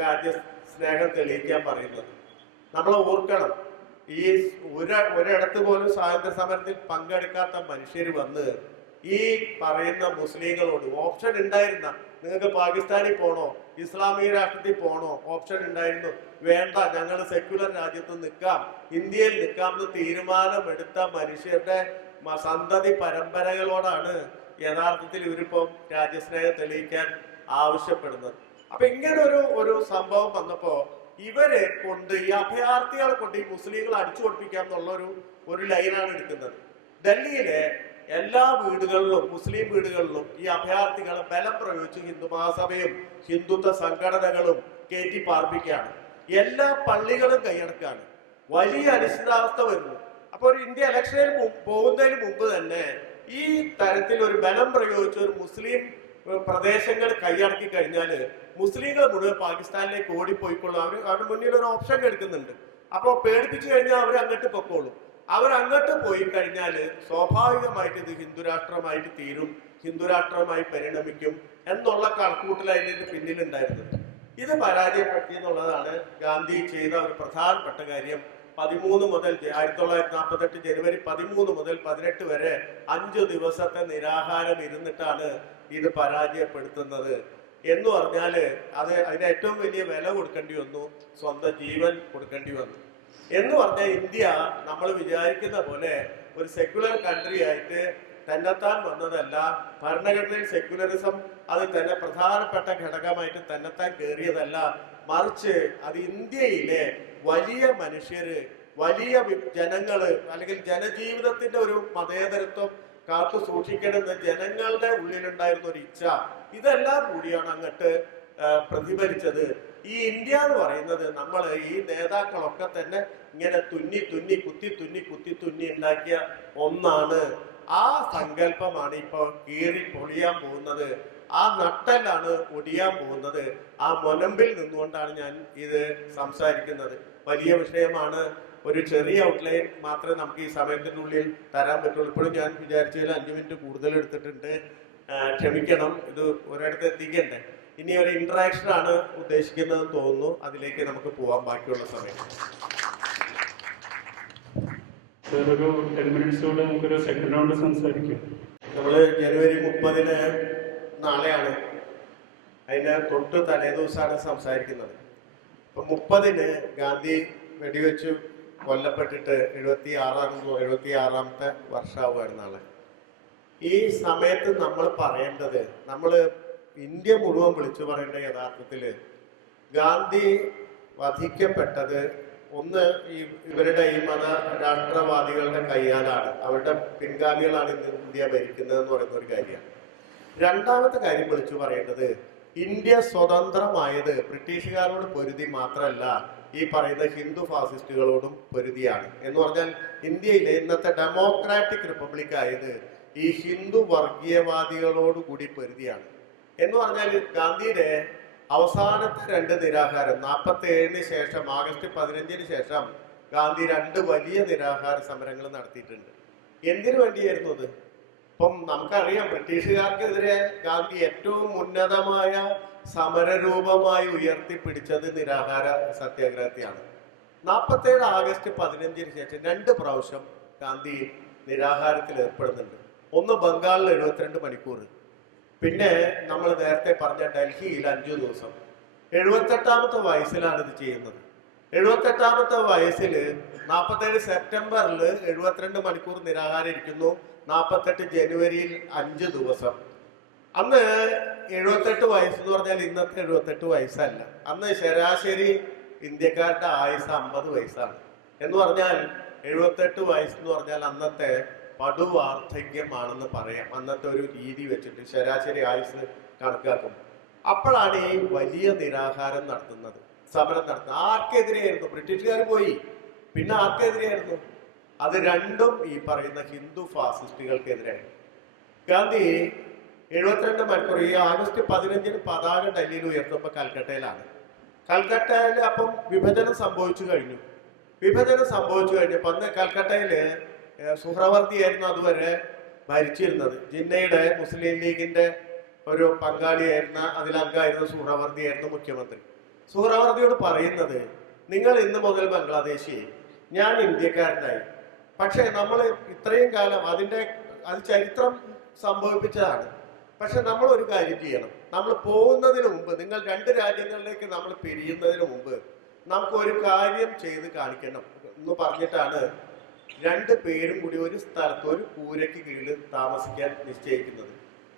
രാജ്യസ്നേഹം തെളിയിക്കാൻ പറയുന്നത്. നമ്മൾ ഓർക്കണം, ഈ ഒരിടത്ത് പോലും സ്വാതന്ത്ര്യ സമരത്തിൽ പങ്കെടുക്കാത്ത മനുഷ്യർ വന്ന് ഈ പറയുന്ന മുസ്ലിങ്ങളോട്, ഓപ്ഷൻ ഉണ്ടായിരുന്ന, നിങ്ങൾക്ക് പാകിസ്ഥാനിൽ പോണോ, ഇസ്ലാമിക രാഷ്ട്രത്തിൽ പോണോ, ഓപ്ഷൻ ഉണ്ടായിരുന്നു. വേണ്ട, ഞങ്ങൾ സെക്യുലർ രാജ്യത്ത് നിൽക്കാം, ഇന്ത്യയിൽ നിൽക്കാം എന്ന് തീരുമാനമെടുത്ത മനുഷ്യരുടെ സന്തതി പരമ്പരകളോടാണ് യഥാർത്ഥത്തിൽ ഇവരിപ്പം രാജ്യസ്നേഹം തെളിയിക്കാൻ ആവശ്യപ്പെടുന്നത്. അപ്പൊ ഇങ്ങനെ ഒരു സംഭവം വന്നപ്പോ ഇവരെ കൊണ്ട് ഈ അഭയാർത്ഥികളെ കൊണ്ട് ഈ മുസ്ലിങ്ങൾ അടിച്ചു പൊടിപ്പിക്കാം എന്നുള്ള ഒരു ലൈനാണ് എടുക്കുന്നത്. ഡൽഹിയിലെ എല്ലാ വീടുകളിലും മുസ്ലിം വീടുകളിലും ഈ അഭയാർത്ഥികളെ ബലം പ്രയോഗിച്ച് ഹിന്ദു മഹാസഭയും ഹിന്ദുത്വ സംഘടനകളും കയറ്റി പാർപ്പിക്കുകയാണ്. എല്ലാ പള്ളികളും കൈയടക്കാണ്. വലിയ അനിശ്ചിതാവസ്ഥ വരുന്നു. അപ്പോൾ ഒരു ഇന്ത്യ ഇലക്ഷനിൽ പോകുന്നതിന് മുമ്പ് തന്നെ ഈ തരത്തിൽ ഒരു ബലം പ്രയോഗിച്ച് ഒരു മുസ്ലിം പ്രദേശങ്ങൾ കൈയടക്കി കഴിഞ്ഞാൽ മുസ്ലിങ്ങൾ മുഴുവൻ പാകിസ്ഥാനിലേക്ക് ഓടിപ്പോയിക്കൊള്ളും. അവരുടെ മുന്നിൽ ഒരു ഓപ്ഷൻ എടുക്കുന്നുണ്ട്. അപ്പോൾ പേടിപ്പിച്ചു കഴിഞ്ഞാൽ അവർ അങ്ങോട്ട് പൊക്കോളും. അവരങ്ങോട്ട് പോയി കഴിഞ്ഞാൽ സ്വാഭാവികമായിട്ട് ഇത് ഹിന്ദുരാഷ്ട്രമായിട്ട് തീരും, ഹിന്ദുരാഷ്ട്രമായി പരിണമിക്കും എന്നുള്ള കണക്കൂട്ടൽ അതിൻ്റെ പിന്നിലുണ്ടായിരുന്നത്. ഇത് പരാജയപ്പെടുത്തി എന്നുള്ളതാണ് ഗാന്ധി ചെയ്ത ഒരു പ്രധാനപ്പെട്ട കാര്യം. 13 മുതൽ 1948 ജനുവരി 13 മുതൽ 18 വരെ 5 ദിവസത്തെ നിരാഹാരം ഇരുന്നിട്ടാണ് ഇത് പരാജയപ്പെടുത്തുന്നത്. എന്ന് പറഞ്ഞാൽ അതിന് ഏറ്റവും വലിയ വില കൊടുക്കേണ്ടി വന്നു, സ്വന്തം ജീവൻ കൊടുക്കേണ്ടി വന്നു. എന്ന് പറഞ്ഞാൽ ഇന്ത്യ നമ്മൾ വിചാരിക്കുന്ന പോലെ ഒരു സെക്യുലർ കൺട്രി ആയിട്ട് തന്നെത്താൻ വന്നതല്ല. ഭരണഘടനയിൽ സെക്യുലറിസം അത് തന്നെ പ്രധാനപ്പെട്ട ഘടകമായിട്ട് തന്നെത്താൻ കയറിയതല്ല. മറിച്ച് അത് ഇന്ത്യയിലെ വലിയ മനുഷ്യര്, വലിയ ജനങ്ങള്, അല്ലെങ്കിൽ ജനജീവിതത്തിന്റെ ഒരു മതേതരത്വം കാത്തു സൂക്ഷിക്കണമെന്ന് ജനങ്ങളുടെ ഉള്ളിലുണ്ടായിരുന്ന ഒരു ഇച്ഛ, ഇതെല്ലാം കൂടിയാണ് അങ്ങോട്ട് പ്രതിഫലിച്ചത്. ഈ ഇന്ത്യ എന്ന് പറയുന്നത് നമ്മൾ ഈ നേതാക്കളൊക്കെ തന്നെ ഇങ്ങനെ തുന്നി തുന്നി കുത്തി തുന്നി ഉണ്ടാക്കിയ ഒന്നാണ്. ആ സങ്കല്പമാണ് ഇപ്പൊ കീറി പൊളിയാൻ പോകുന്നത്. ആ നട്ടലാണ് ഒടിയാൻ പോകുന്നത്. ആ മുനമ്പിൽ നിന്നുകൊണ്ടാണ് ഞാൻ ഇത് സംസാരിക്കുന്നത്. വലിയ വിഷയമാണ്. ഒരു ചെറിയ ഔട്ട്ലൈൻ മാത്രമേ നമുക്ക് ഈ സമയത്തിനുള്ളിൽ തരാൻ പറ്റുള്ളൂ. ഇപ്പോഴും ഞാൻ വിചാരിച്ചതിൽ 5 മിനിറ്റ് കൂടുതൽ എടുത്തിട്ടുണ്ട്, ക്ഷമിക്കണം. ഇത് ഒരിടത്ത് എത്തിക്കണ്ടേ. ഇനി ഒരു ഇന്ററാക്ഷൻ ആണ് ഉദ്ദേശിക്കുന്നതെന്ന് തോന്നുന്നു. അതിലേക്ക് നമുക്ക് പോവാൻ ബാക്കിയുള്ള സമയം. ഒരു 10 മിനിറ്റ്സോടെ നമുക്കൊരു സെക്കൻഡ് റൗണ്ട് സംസാരിക്കും. നമ്മൾ ജനുവരി 30 നാളെയാണ്, അതിന് തൊട്ട് തലേ ദിവസമാണ് സംസാരിക്കുന്നത്. ഇപ്പൊ 30 ഗാന്ധി വെടിവെച്ച് കൊല്ലപ്പെട്ടിട്ട് 76ാമത്തെ വർഷമാവുകയാണ് നാളെ. ഈ സമയത്ത് നമ്മൾ പറയേണ്ടത്, നമ്മൾ ഇന്ത്യ മുഴുവൻ വിളിച്ചു പറയേണ്ട യഥാർത്ഥത്തില് ഗാന്ധി വധിക്കപ്പെട്ടത് ഒന്ന് ഇവരുടെ ഈ മത രാഷ്ട്രവാദികളുടെ കയ്യാലാണ്. അവരുടെ പിൻഗാമികളാണ് ഇന്ന് ഇന്ത്യ ഭരിക്കുന്നത് എന്ന് പറയുന്ന ഒരു കാര്യമാണ്. രണ്ടാമത്തെ കാര്യം വിളിച്ചു പറയേണ്ടത്, ഇന്ത്യ സ്വതന്ത്രമായത് ബ്രിട്ടീഷുകാരോട് പൊരുതി മാത്രമല്ല, ഈ പറയുന്ന ഹിന്ദു ഫാസിസ്റ്റുകളോടും പൊരുതിയാണ്. എന്ന് പറഞ്ഞാൽ ഇന്ത്യയിലെ ഇന്നത്തെ ഡെമോക്രാറ്റിക് റിപ്പബ്ലിക് ആയത് ഈ ഹിന്ദു വർഗീയവാദികളോട് കൂടി പൊരുതിയാണ്. എന്ന് പറഞ്ഞാൽ ഗാന്ധിയുടെ അവസാനത്തെ 2 നിരാഹാരം 47 ശേഷം, ആഗസ്റ്റ് 15 ശേഷം ഗാന്ധി 2 വലിയ നിരാഹാര സമരങ്ങൾ നടത്തിയിട്ടുണ്ട്. എന്തിനു വേണ്ടിയായിരുന്നു അത്? ഇപ്പം നമുക്കറിയാം, ബ്രിട്ടീഷുകാർക്കെതിരെ ഗാന്ധി ഏറ്റവും ഉന്നതമായ സമരരൂപമായി ഉയർത്തിപ്പിടിച്ചത് നിരാഹാര സത്യാഗ്രഹത്തെയാണ്. 47 ആഗസ്റ്റ് 15 ശേഷം 2 പ്രാവശ്യം ഗാന്ധി നിരാഹാരത്തിൽ ഏർപ്പെടുന്നുണ്ട്. ഒന്ന് ബംഗാളിൽ 72 മണിക്കൂർ, പിന്നെ നമ്മൾ നേരത്തെ പറഞ്ഞ ഡൽഹിയിൽ 5 ദിവസം. 78ാമത്തെ വയസ്സിലാണ് ഇത് ചെയ്യുന്നത്. 78ാമത്തെ വയസ്സിൽ 47 സെപ്റ്റംബറിൽ 72 മണിക്കൂർ നിരാഹാരം ഇരിക്കുന്നു. 48 ജനുവരിയിൽ 5 ദിവസം. അന്ന് 78 വയസ്സെന്ന് പറഞ്ഞാൽ ഇന്നത്തെ 78 വയസ്സല്ല. അന്ന് ശരാശരി ഇന്ത്യക്കാരുടെ ആയുസ് 50 വയസ്സാണ്. എന്ന് പറഞ്ഞാൽ 78 വയസ്സെന്ന് പറഞ്ഞാൽ അന്നത്തെ പടുവാർദ്ധക്യമാണെന്ന് പറയാം. അന്നത്തെ ഒരു രീതി വെച്ചിട്ട് ശരാശരി ആയുസ് കണക്കാക്കും. അപ്പോഴാണ് ഈ വലിയ നിരാഹാരം നടത്തുന്നത്, സമരം നടത്തുന്നത്. ആർക്കെതിരെയായിരുന്നു? ബ്രിട്ടീഷുകാർ പോയി, പിന്നെ ആർക്കെതിരെയായിരുന്നു? അത് രണ്ടും ഈ പറയുന്ന ഹിന്ദു ഫാസിസ്റ്റുകൾക്കെതിരെയാണ്. ഗാന്ധി 72 മണിക്കൂർ, ഈ ആഗസ്റ്റ് 15 പതാക ഡൽഹിയിൽ ഉയർത്തുമ്പോൾ കൽക്കട്ടയിലാണ്. കൽക്കട്ടയിൽ അപ്പം വിഭജനം സംഭവിച്ചു കഴിഞ്ഞു. അന്ന് കൽക്കട്ടയില് സുഹ്രവർദി ആയിരുന്നു അതുവരെ ഭരിച്ചിരുന്നത്. ജിന്നയുടെ മുസ്ലിം ലീഗിന്റെ ഒരു പങ്കാളിയായിരുന്ന, അതിലംഗമായിരുന്ന സുഹ്രവർദി ആയിരുന്നു മുഖ്യമന്ത്രി. സുഹ്രവർദിയോട് പറയുന്നത്, നിങ്ങൾ ഇന്ന് മുതൽ ബംഗ്ലാദേശി, ഞാൻ ഇന്ത്യക്കാരനായി. പക്ഷെ നമ്മൾ ഇത്രയും കാലം അത് ചരിത്രം സംഭവിപ്പിച്ചതാണ്. പക്ഷെ നമ്മൾ ഒരു കാര്യം ചെയ്യണം. നമ്മൾ പോകുന്നതിന് മുമ്പ്, നിങ്ങൾ 2 രാജ്യങ്ങളിലേക്ക് നമ്മൾ പിരിയുന്നതിന് മുമ്പ് നമുക്ക് ഒരു കാര്യം ചെയ്ത് കാണിക്കണം എന്ന് പറഞ്ഞിട്ടാണ് 2 പേരും കൂടി ഒരു സ്ഥലത്ത് ഒരു കൂരയ്ക്ക് കീഴിൽ താമസിക്കാൻ നിശ്ചയിക്കുന്നത്.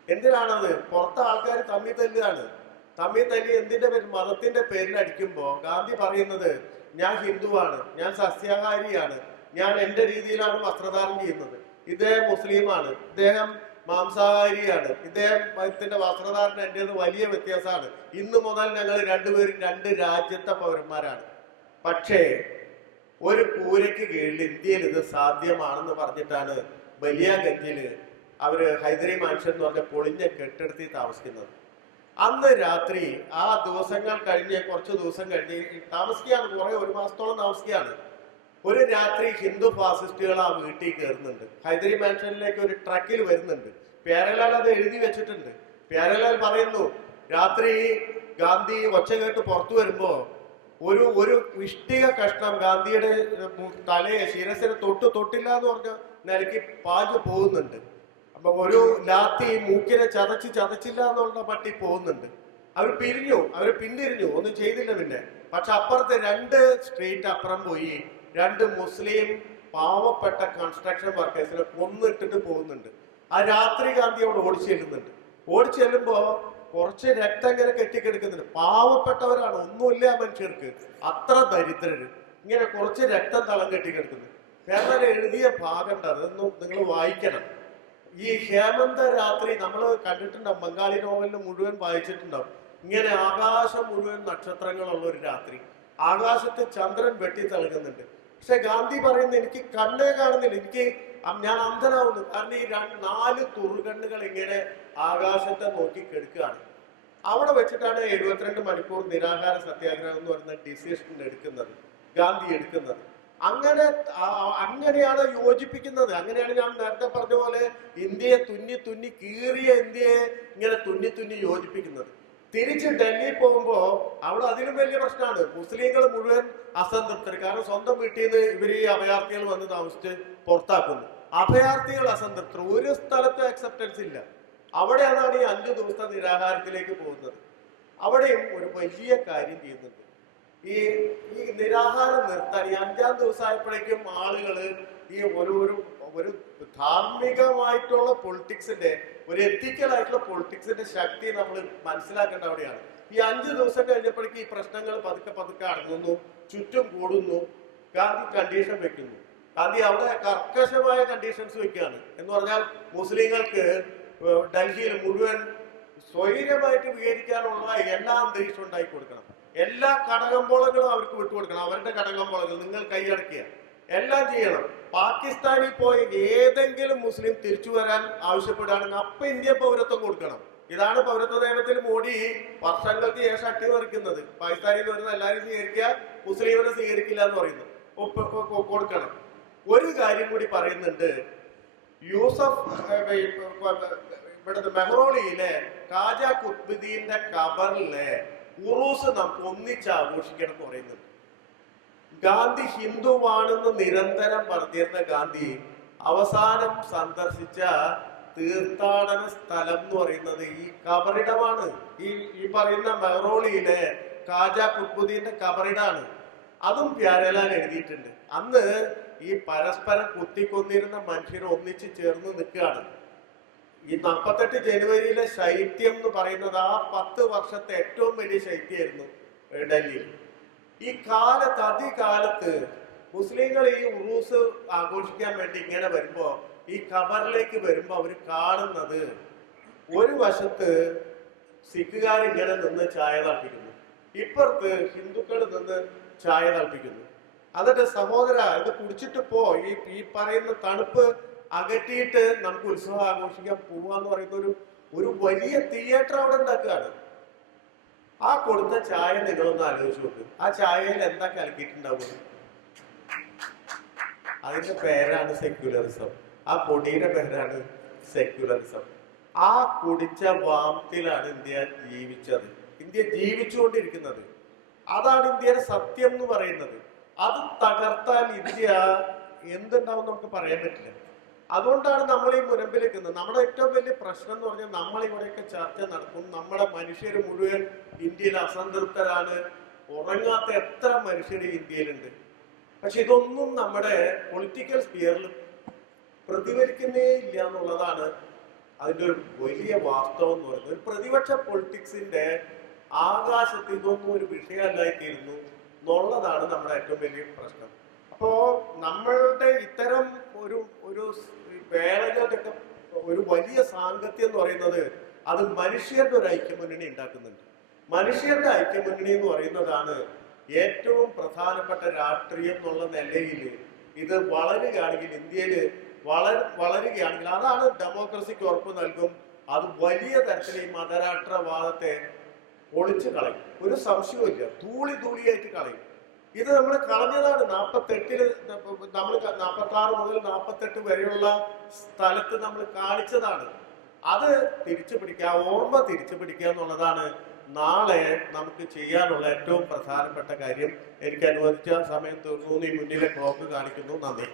എന്തിനാണത്? പുറത്തെ ആൾക്കാർ തമ്മിൽ തല്ലുകയാണ്. തമ്മിൽ തല്ലി എന്തിന്റെ പേര് മതത്തിന്റെ പേരിൽ അടിക്കുമ്പോൾ ഗാന്ധി പറയുന്നത് ഞാൻ ഹിന്ദുവാണ്, ഞാൻ സസ്യാഹാരിയാണ്, ഞാൻ എൻ്റെ രീതിയിലാണ് വസ്ത്രധാരണം ചെയ്യുന്നത്, ഇദ്ദേഹം മുസ്ലിമാണ്, ഇദ്ദേഹം മാംസാഹാരിയാണ്, ഇദ്ദേഹത്തിന്റെ വസ്ത്രധാരണം എൻ്റേത് വലിയ വ്യത്യാസമാണ്, ഇന്ന് മുതൽ ഞങ്ങൾ രണ്ടുപേരും രണ്ട് രാജ്യത്തെ പൗരന്മാരാണ്. പക്ഷേ ഒരു കൂരയ്ക്ക് കീഴിൽ ഇന്ത്യയിൽ ഇത് സാധ്യമാണെന്ന് പറഞ്ഞിട്ടാണ് ബലിയാഗഞ്ചില് അവര് ഹൈദരി മാൻഷൻ എന്ന് പറഞ്ഞ പൊളിഞ്ഞ കെട്ടിടത്തിൽ താമസിക്കുന്നത്. അന്ന് രാത്രി ആ ദിവസങ്ങൾ കഴിഞ്ഞ് കുറച്ച് ദിവസം കഴിഞ്ഞ് താമസിക്കുകയാണ്, ഒരു മാസത്തോളം താമസിക്കുകയാണ്. ഒരു രാത്രി ഹിന്ദു ഫാസിസ്റ്റുകൾ ആ വീട്ടിൽ കയറുന്നുണ്ട്, ഹൈദരി മാൻഷനിലേക്ക് ഒരു ട്രക്കിൽ വരുന്നുണ്ട്. പ്യാരലാൽ അത് എഴുതി വെച്ചിട്ടുണ്ട്. പ്യാരലാൽ പറയുന്നു, രാത്രി ഗാന്ധി ഒച്ച കേട്ട് പുറത്തു വരുമ്പോ ഒരു ഇഷ്ടിക കഷ്ണം ഗാന്ധിയുടെ തലയെ ശിരസിനെ തൊട്ടില്ല എന്ന് പറഞ്ഞ നിലയ്ക്ക് പാഞ്ഞു പോകുന്നുണ്ട്. അപ്പൊ ഒരു ലാത്തി മൂക്കിനെ ചതച്ചില്ല എന്നുള്ള പട്ടി പോകുന്നുണ്ട്. അവർ പിന്തിരിഞ്ഞു, ഒന്നും ചെയ്തില്ല പിന്നെ. പക്ഷെ അപ്പുറത്തെ 2 സ്ട്രീറ്റ് അപ്പുറം പോയി 2 മുസ്ലിം പാവപ്പെട്ട കൺസ്ട്രക്ഷൻ വർക്കേഴ്സിനെ കൊന്നിട്ടിട്ട് പോകുന്നുണ്ട്. ആ രാത്രി ഗാന്ധി അവിടെ ഓടിച്ചു ചെല്ലുമ്പോ കുറച്ച് രക്തം ഇങ്ങനെ കെട്ടിക്കെടുക്കുന്നുണ്ട്. പാവപ്പെട്ടവരാണ്, ഒന്നുമില്ല മനുഷ്യർക്ക്, അത്ര ദരിദ്രര്. ഇങ്ങനെ കുറച്ച് രക്തം തളം കെട്ടിക്കെടുക്കുന്നു. കേരളം എഴുതിയ ഭാഗം അതൊന്നും നിങ്ങൾ വായിക്കണം. ഈ ഹേമന്ത രാത്രി നമ്മൾ കണ്ടിട്ടുണ്ടാവും, ബംഗാളി നോവലിൽ മുഴുവൻ വായിച്ചിട്ടുണ്ടാവും. ഇങ്ങനെ ആകാശം മുഴുവൻ നക്ഷത്രങ്ങളുള്ള ഒരു രാത്രി, ആകാശത്ത് ചന്ദ്രൻ വെട്ടി തിളങ്ങുന്നുണ്ട്. പക്ഷെ ഗാന്ധി പറയുന്നത് എനിക്ക് കണ്ണേ കാണുന്നില്ല, ഞാൻ അന്ധനാവുന്നു. കാരണം ഈ 4 തുറുകണ്ണുകൾ ഇങ്ങനെ ആകാശത്തെ നോക്കി കെടുക്കുകയാണ്. അവിടെ വെച്ചിട്ടാണ് 72 മണിക്കൂർ നിരാഹാര സത്യാഗ്രഹം എന്ന് പറയുന്ന ഡിസിഷൻ ഗാന്ധി എടുക്കുന്നത്. അങ്ങനെയാണ് യോജിപ്പിക്കുന്നത്. അങ്ങനെയാണ് ഞാൻ നേരത്തെ പറഞ്ഞ പോലെ ഇന്ത്യയെ തുന്നി കീറിയ ഇന്ത്യയെ ഇങ്ങനെ തുന്നി യോജിപ്പിക്കുന്നത്. തിരിച്ച് ഡൽഹി പോകുമ്പോ അവിടെ അതിലും വലിയ പ്രശ്നമാണ്. മുസ്ലിങ്ങൾ മുഴുവൻ അസംതൃപ്തർ. കാരണം സ്വന്തം വീട്ടിൽ നിന്ന് ഇവർ ഈ അഭയാർത്ഥികൾ വന്ന് താമസിച്ച് പുറത്താക്കുന്നു. അഭയാർത്ഥികൾ അസംതൃപ്തർ, ഒരു സ്ഥലത്ത് അക്സെപ്റ്റൻസ് ഇല്ല. അവിടെയാണ് ഈ 5 ദിവസത്തെ നിരാഹാരത്തിലേക്ക് പോകുന്നത്. അവിടെയും ഒരു വലിയ കാര്യം ചെയ്യുന്നുണ്ട്. ഈ നിരാഹാരം നിർത്താൻ ഈ 5-ാം ദിവസമായപ്പോഴേക്കും ആളുകള് ഈ ഒരു ധാർമ്മികമായിട്ടുള്ള പൊളിറ്റിക്സിന്റെ, ഒരു എത്തിക്കലായിട്ടുള്ള പൊളിറ്റിക്സിന്റെ ശക്തി നമ്മൾ മനസ്സിലാക്കേണ്ട അവിടെയാണ്. ഈ 5 ദിവസം കഴിഞ്ഞപ്പോഴേക്കും ഈ പ്രശ്നങ്ങൾ പതുക്കെ അടങ്ങുന്നു, ചുറ്റും കൂടുന്നു. ഗാന്ധി കണ്ടീഷൻ വെക്കുന്നു. ഗാന്ധി അവിടെ കർക്കശമായ കണ്ടീഷൻസ് വെക്കുകയാണ്. എന്ന് പറഞ്ഞാൽ മുസ്ലിങ്ങൾക്ക് ഡൽഹിയിൽ മുഴുവൻ സ്വൈര്യമായിട്ട് വിഹരിക്കാനുള്ള എല്ലാ അന്തരീക്ഷം ഉണ്ടാക്കി കൊടുക്കണം. എല്ലാ കടകമ്പോളങ്ങളും അവർക്ക് വിട്ടുകൊടുക്കണം. അവരുടെ കടകമ്പോളങ്ങൾ നിങ്ങൾ കൈയടക്കുക, എല്ലാം ചെയ്യണം. പാകിസ്ഥാനിൽ പോയി ഏതെങ്കിലും മുസ്ലിം തിരിച്ചു വരാൻ ആവശ്യപ്പെടുകയാണെങ്കിൽ അപ്പൊ ഇന്ത്യ പൗരത്വം കൊടുക്കണം. ഇതാണ് പൗരത്വ നിയമത്തിൽ മോഡി വർഷങ്ങൾക്ക് ശേഷം അട്ടിമറിക്കുന്നത്. പാകിസ്ഥാനിൽ വരുന്ന എല്ലാവരും സ്വീകരിക്കുക, മുസ്ലിമിനെ സ്വീകരിക്കില്ല എന്ന് പറയുന്നു. കൊടുക്കണം. ഒരു കാര്യം കൂടി പറയുന്നുണ്ട്. ഇവിടുത്തെ മെഹ്റോളിയിലെ ഖാജ ഖുത്ബുദ്ദീന്റെ ഖബറിലെ ഉറൂസ് നമുക്ക് ഒന്നിച്ച് ആഘോഷിക്കണം എന്ന് പറയുന്നുണ്ട്. ഗാന്ധി ഹിന്ദുവാണെന്ന് നിരന്തരം പറഞ്ഞിരുന്ന ഗാന്ധി അവസാനം സന്ദർശിച്ച തീർത്ഥാടന സ്ഥലം എന്ന് പറയുന്നത് ഈ ഖബറിടമാണ്. ഈ പറയുന്ന മെഹ്റോളിയിലെ ഖാജ ഖുത്ബുദ്ദീന്റെ ഖബറിടാണ്. അതും പ്യാരലാൽ എഴുതിയിട്ടുണ്ട്. അന്ന് ഈ പരസ്പരം കുത്തിക്കൊന്നിരുന്ന മനുഷ്യർ ഒന്നിച്ച് ചേർന്ന് നിൽക്കുകയാണ്. ഈ 48 ജനുവരിയിലെ ശൈത്യം എന്ന് പറയുന്നത് ആ 10 വർഷത്തെ ഏറ്റവും വലിയ ശൈത്യമായിരുന്നു ഡൽഹിയിൽ. ഈ അതികാലത്ത് മുസ്ലിങ്ങൾ ഈ ഉറൂസ് ആഘോഷിക്കാൻ വേണ്ടി ഇങ്ങനെ വരുമ്പോ ഈ ഖബറിലേക്ക് വരുമ്പോ അവർ കാണുന്നത് ഒരു വശത്ത് സിഖുകാർ ഇങ്ങനെ നിന്ന് ചായ തിളപ്പിക്കുന്നു, ഇപ്പുറത്ത് ഹിന്ദുക്കൾ നിന്ന് ചായ തിളപ്പിക്കുന്നു. എന്നിട്ട് സഹോദര ഇത് കുടിച്ചിട്ട് ഈ പറയുന്ന തണുപ്പ് അകറ്റിയിട്ട് നമുക്ക് ഉത്സവം ആഘോഷിക്കാൻ പോവാന്ന് പറയുന്ന ഒരു വലിയ തിയേറ്റർ അവിടെ ഉണ്ടാക്കുകയാണ്. ആ കൊടുത്ത ചായ നിങ്ങളൊന്ന് ആലോചിച്ച് നോക്ക്. ആ ചായയിൽ എന്താ കലക്കിയിട്ടുണ്ടാവുക? അതിന്റെ പേരാണ് സെക്യുലറിസം. ആ പൊടിയുടെ പേരാണ് സെക്യുലറിസം. ആ കുടിച്ച വാമത്തിലാണ് ഇന്ത്യ ജീവിച്ചത്, ഇന്ത്യ ജീവിച്ചുകൊണ്ടിരിക്കുന്നത്. അതാണ് ഇന്ത്യയുടെ സത്യം എന്ന് പറയുന്നത്. അത് തകർത്താൽ ഇന്ത്യ എന്തുണ്ടാവും നമുക്ക് പറയാൻ പറ്റില്ല. അതുകൊണ്ടാണ് നമ്മൾ ഈ മുനമ്പിൽ നിൽക്കുന്നത്. നമ്മുടെ ഏറ്റവും വലിയ പ്രശ്നം എന്ന് പറഞ്ഞാൽ നമ്മൾ ഇവിടെയൊക്കെ ചർച്ച നടക്കും. നമ്മുടെ മനുഷ്യർ മുഴുവൻ ഇന്ത്യയിൽ അസംതൃപ്തരാണ്. ഉറങ്ങാത്ത എത്ര മനുഷ്യർ ഇന്ത്യയിലുണ്ട്. പക്ഷെ ഇതൊന്നും നമ്മുടെ പൊളിറ്റിക്കൽ സ്പിയറിൽ പ്രതിഫലിക്കുന്നേ ഇല്ല എന്നുള്ളതാണ് അതിൻ്റെ ഒരു വലിയ വാസ്തവം എന്ന് പറയുന്നത്. ഒരു പ്രതിപക്ഷ പൊളിറ്റിക്സിന്റെ ആകാശത്ത് ഇതൊന്നും ഒരു വിഷയമല്ലായിത്തീരുന്നു എന്നുള്ളതാണ് നമ്മുടെ ഏറ്റവും വലിയ പ്രശ്നം. അപ്പോ നമ്മളുടെ ഇത്തരം ഒരു ഒരു വേളകൾക്കൊക്കെ ഒരു വലിയ സാങ്കത്യം എന്ന് പറയുന്നത് അത് മനുഷ്യരുടെ ഒരു ഐക്യമുന്നണി ഉണ്ടാക്കുന്നുണ്ട്. മനുഷ്യരുടെ ഐക്യമുന്നണി എന്ന് പറയുന്നതാണ് ഏറ്റവും പ്രധാനപ്പെട്ട രാഷ്ട്രീയം എന്നുള്ള നിലയിൽ ഇത് വളരുകയാണെങ്കിൽ, ഇന്ത്യയിൽ വളരുകയാണെങ്കിൽ അതാണ് ഡെമോക്രസിക്ക് ഉറപ്പ് നൽകും. അത് വലിയ തരത്തിൽ ഈ മതരാഷ്ട്രവാദത്തെ ഒളിച്ചു കളയും, ഒരു സംശയവുമില്ല, ധൂളിയായിട്ട് കളയും. ഇത് നമ്മൾ കളഞ്ഞതാണ് 48-ൽ, നമ്മൾ 46 മുതൽ 48 വരെയുള്ള സ്ഥലത്ത് നമ്മൾ കാണിച്ചതാണ്. അത് തിരിച്ചു പിടിക്കുക, ഓർമ്മ തിരിച്ചു പിടിക്കുക എന്നുള്ളതാണ് നാളെ നമുക്ക് ചെയ്യാനുള്ള ഏറ്റവും പ്രധാനപ്പെട്ട കാര്യം. എനിക്ക് അനുവദിച്ച സമയം തീർന്നു. ഈ മുന്നിലെ ക്ലോക്ക് കാണിക്കുന്നു. നന്ദി.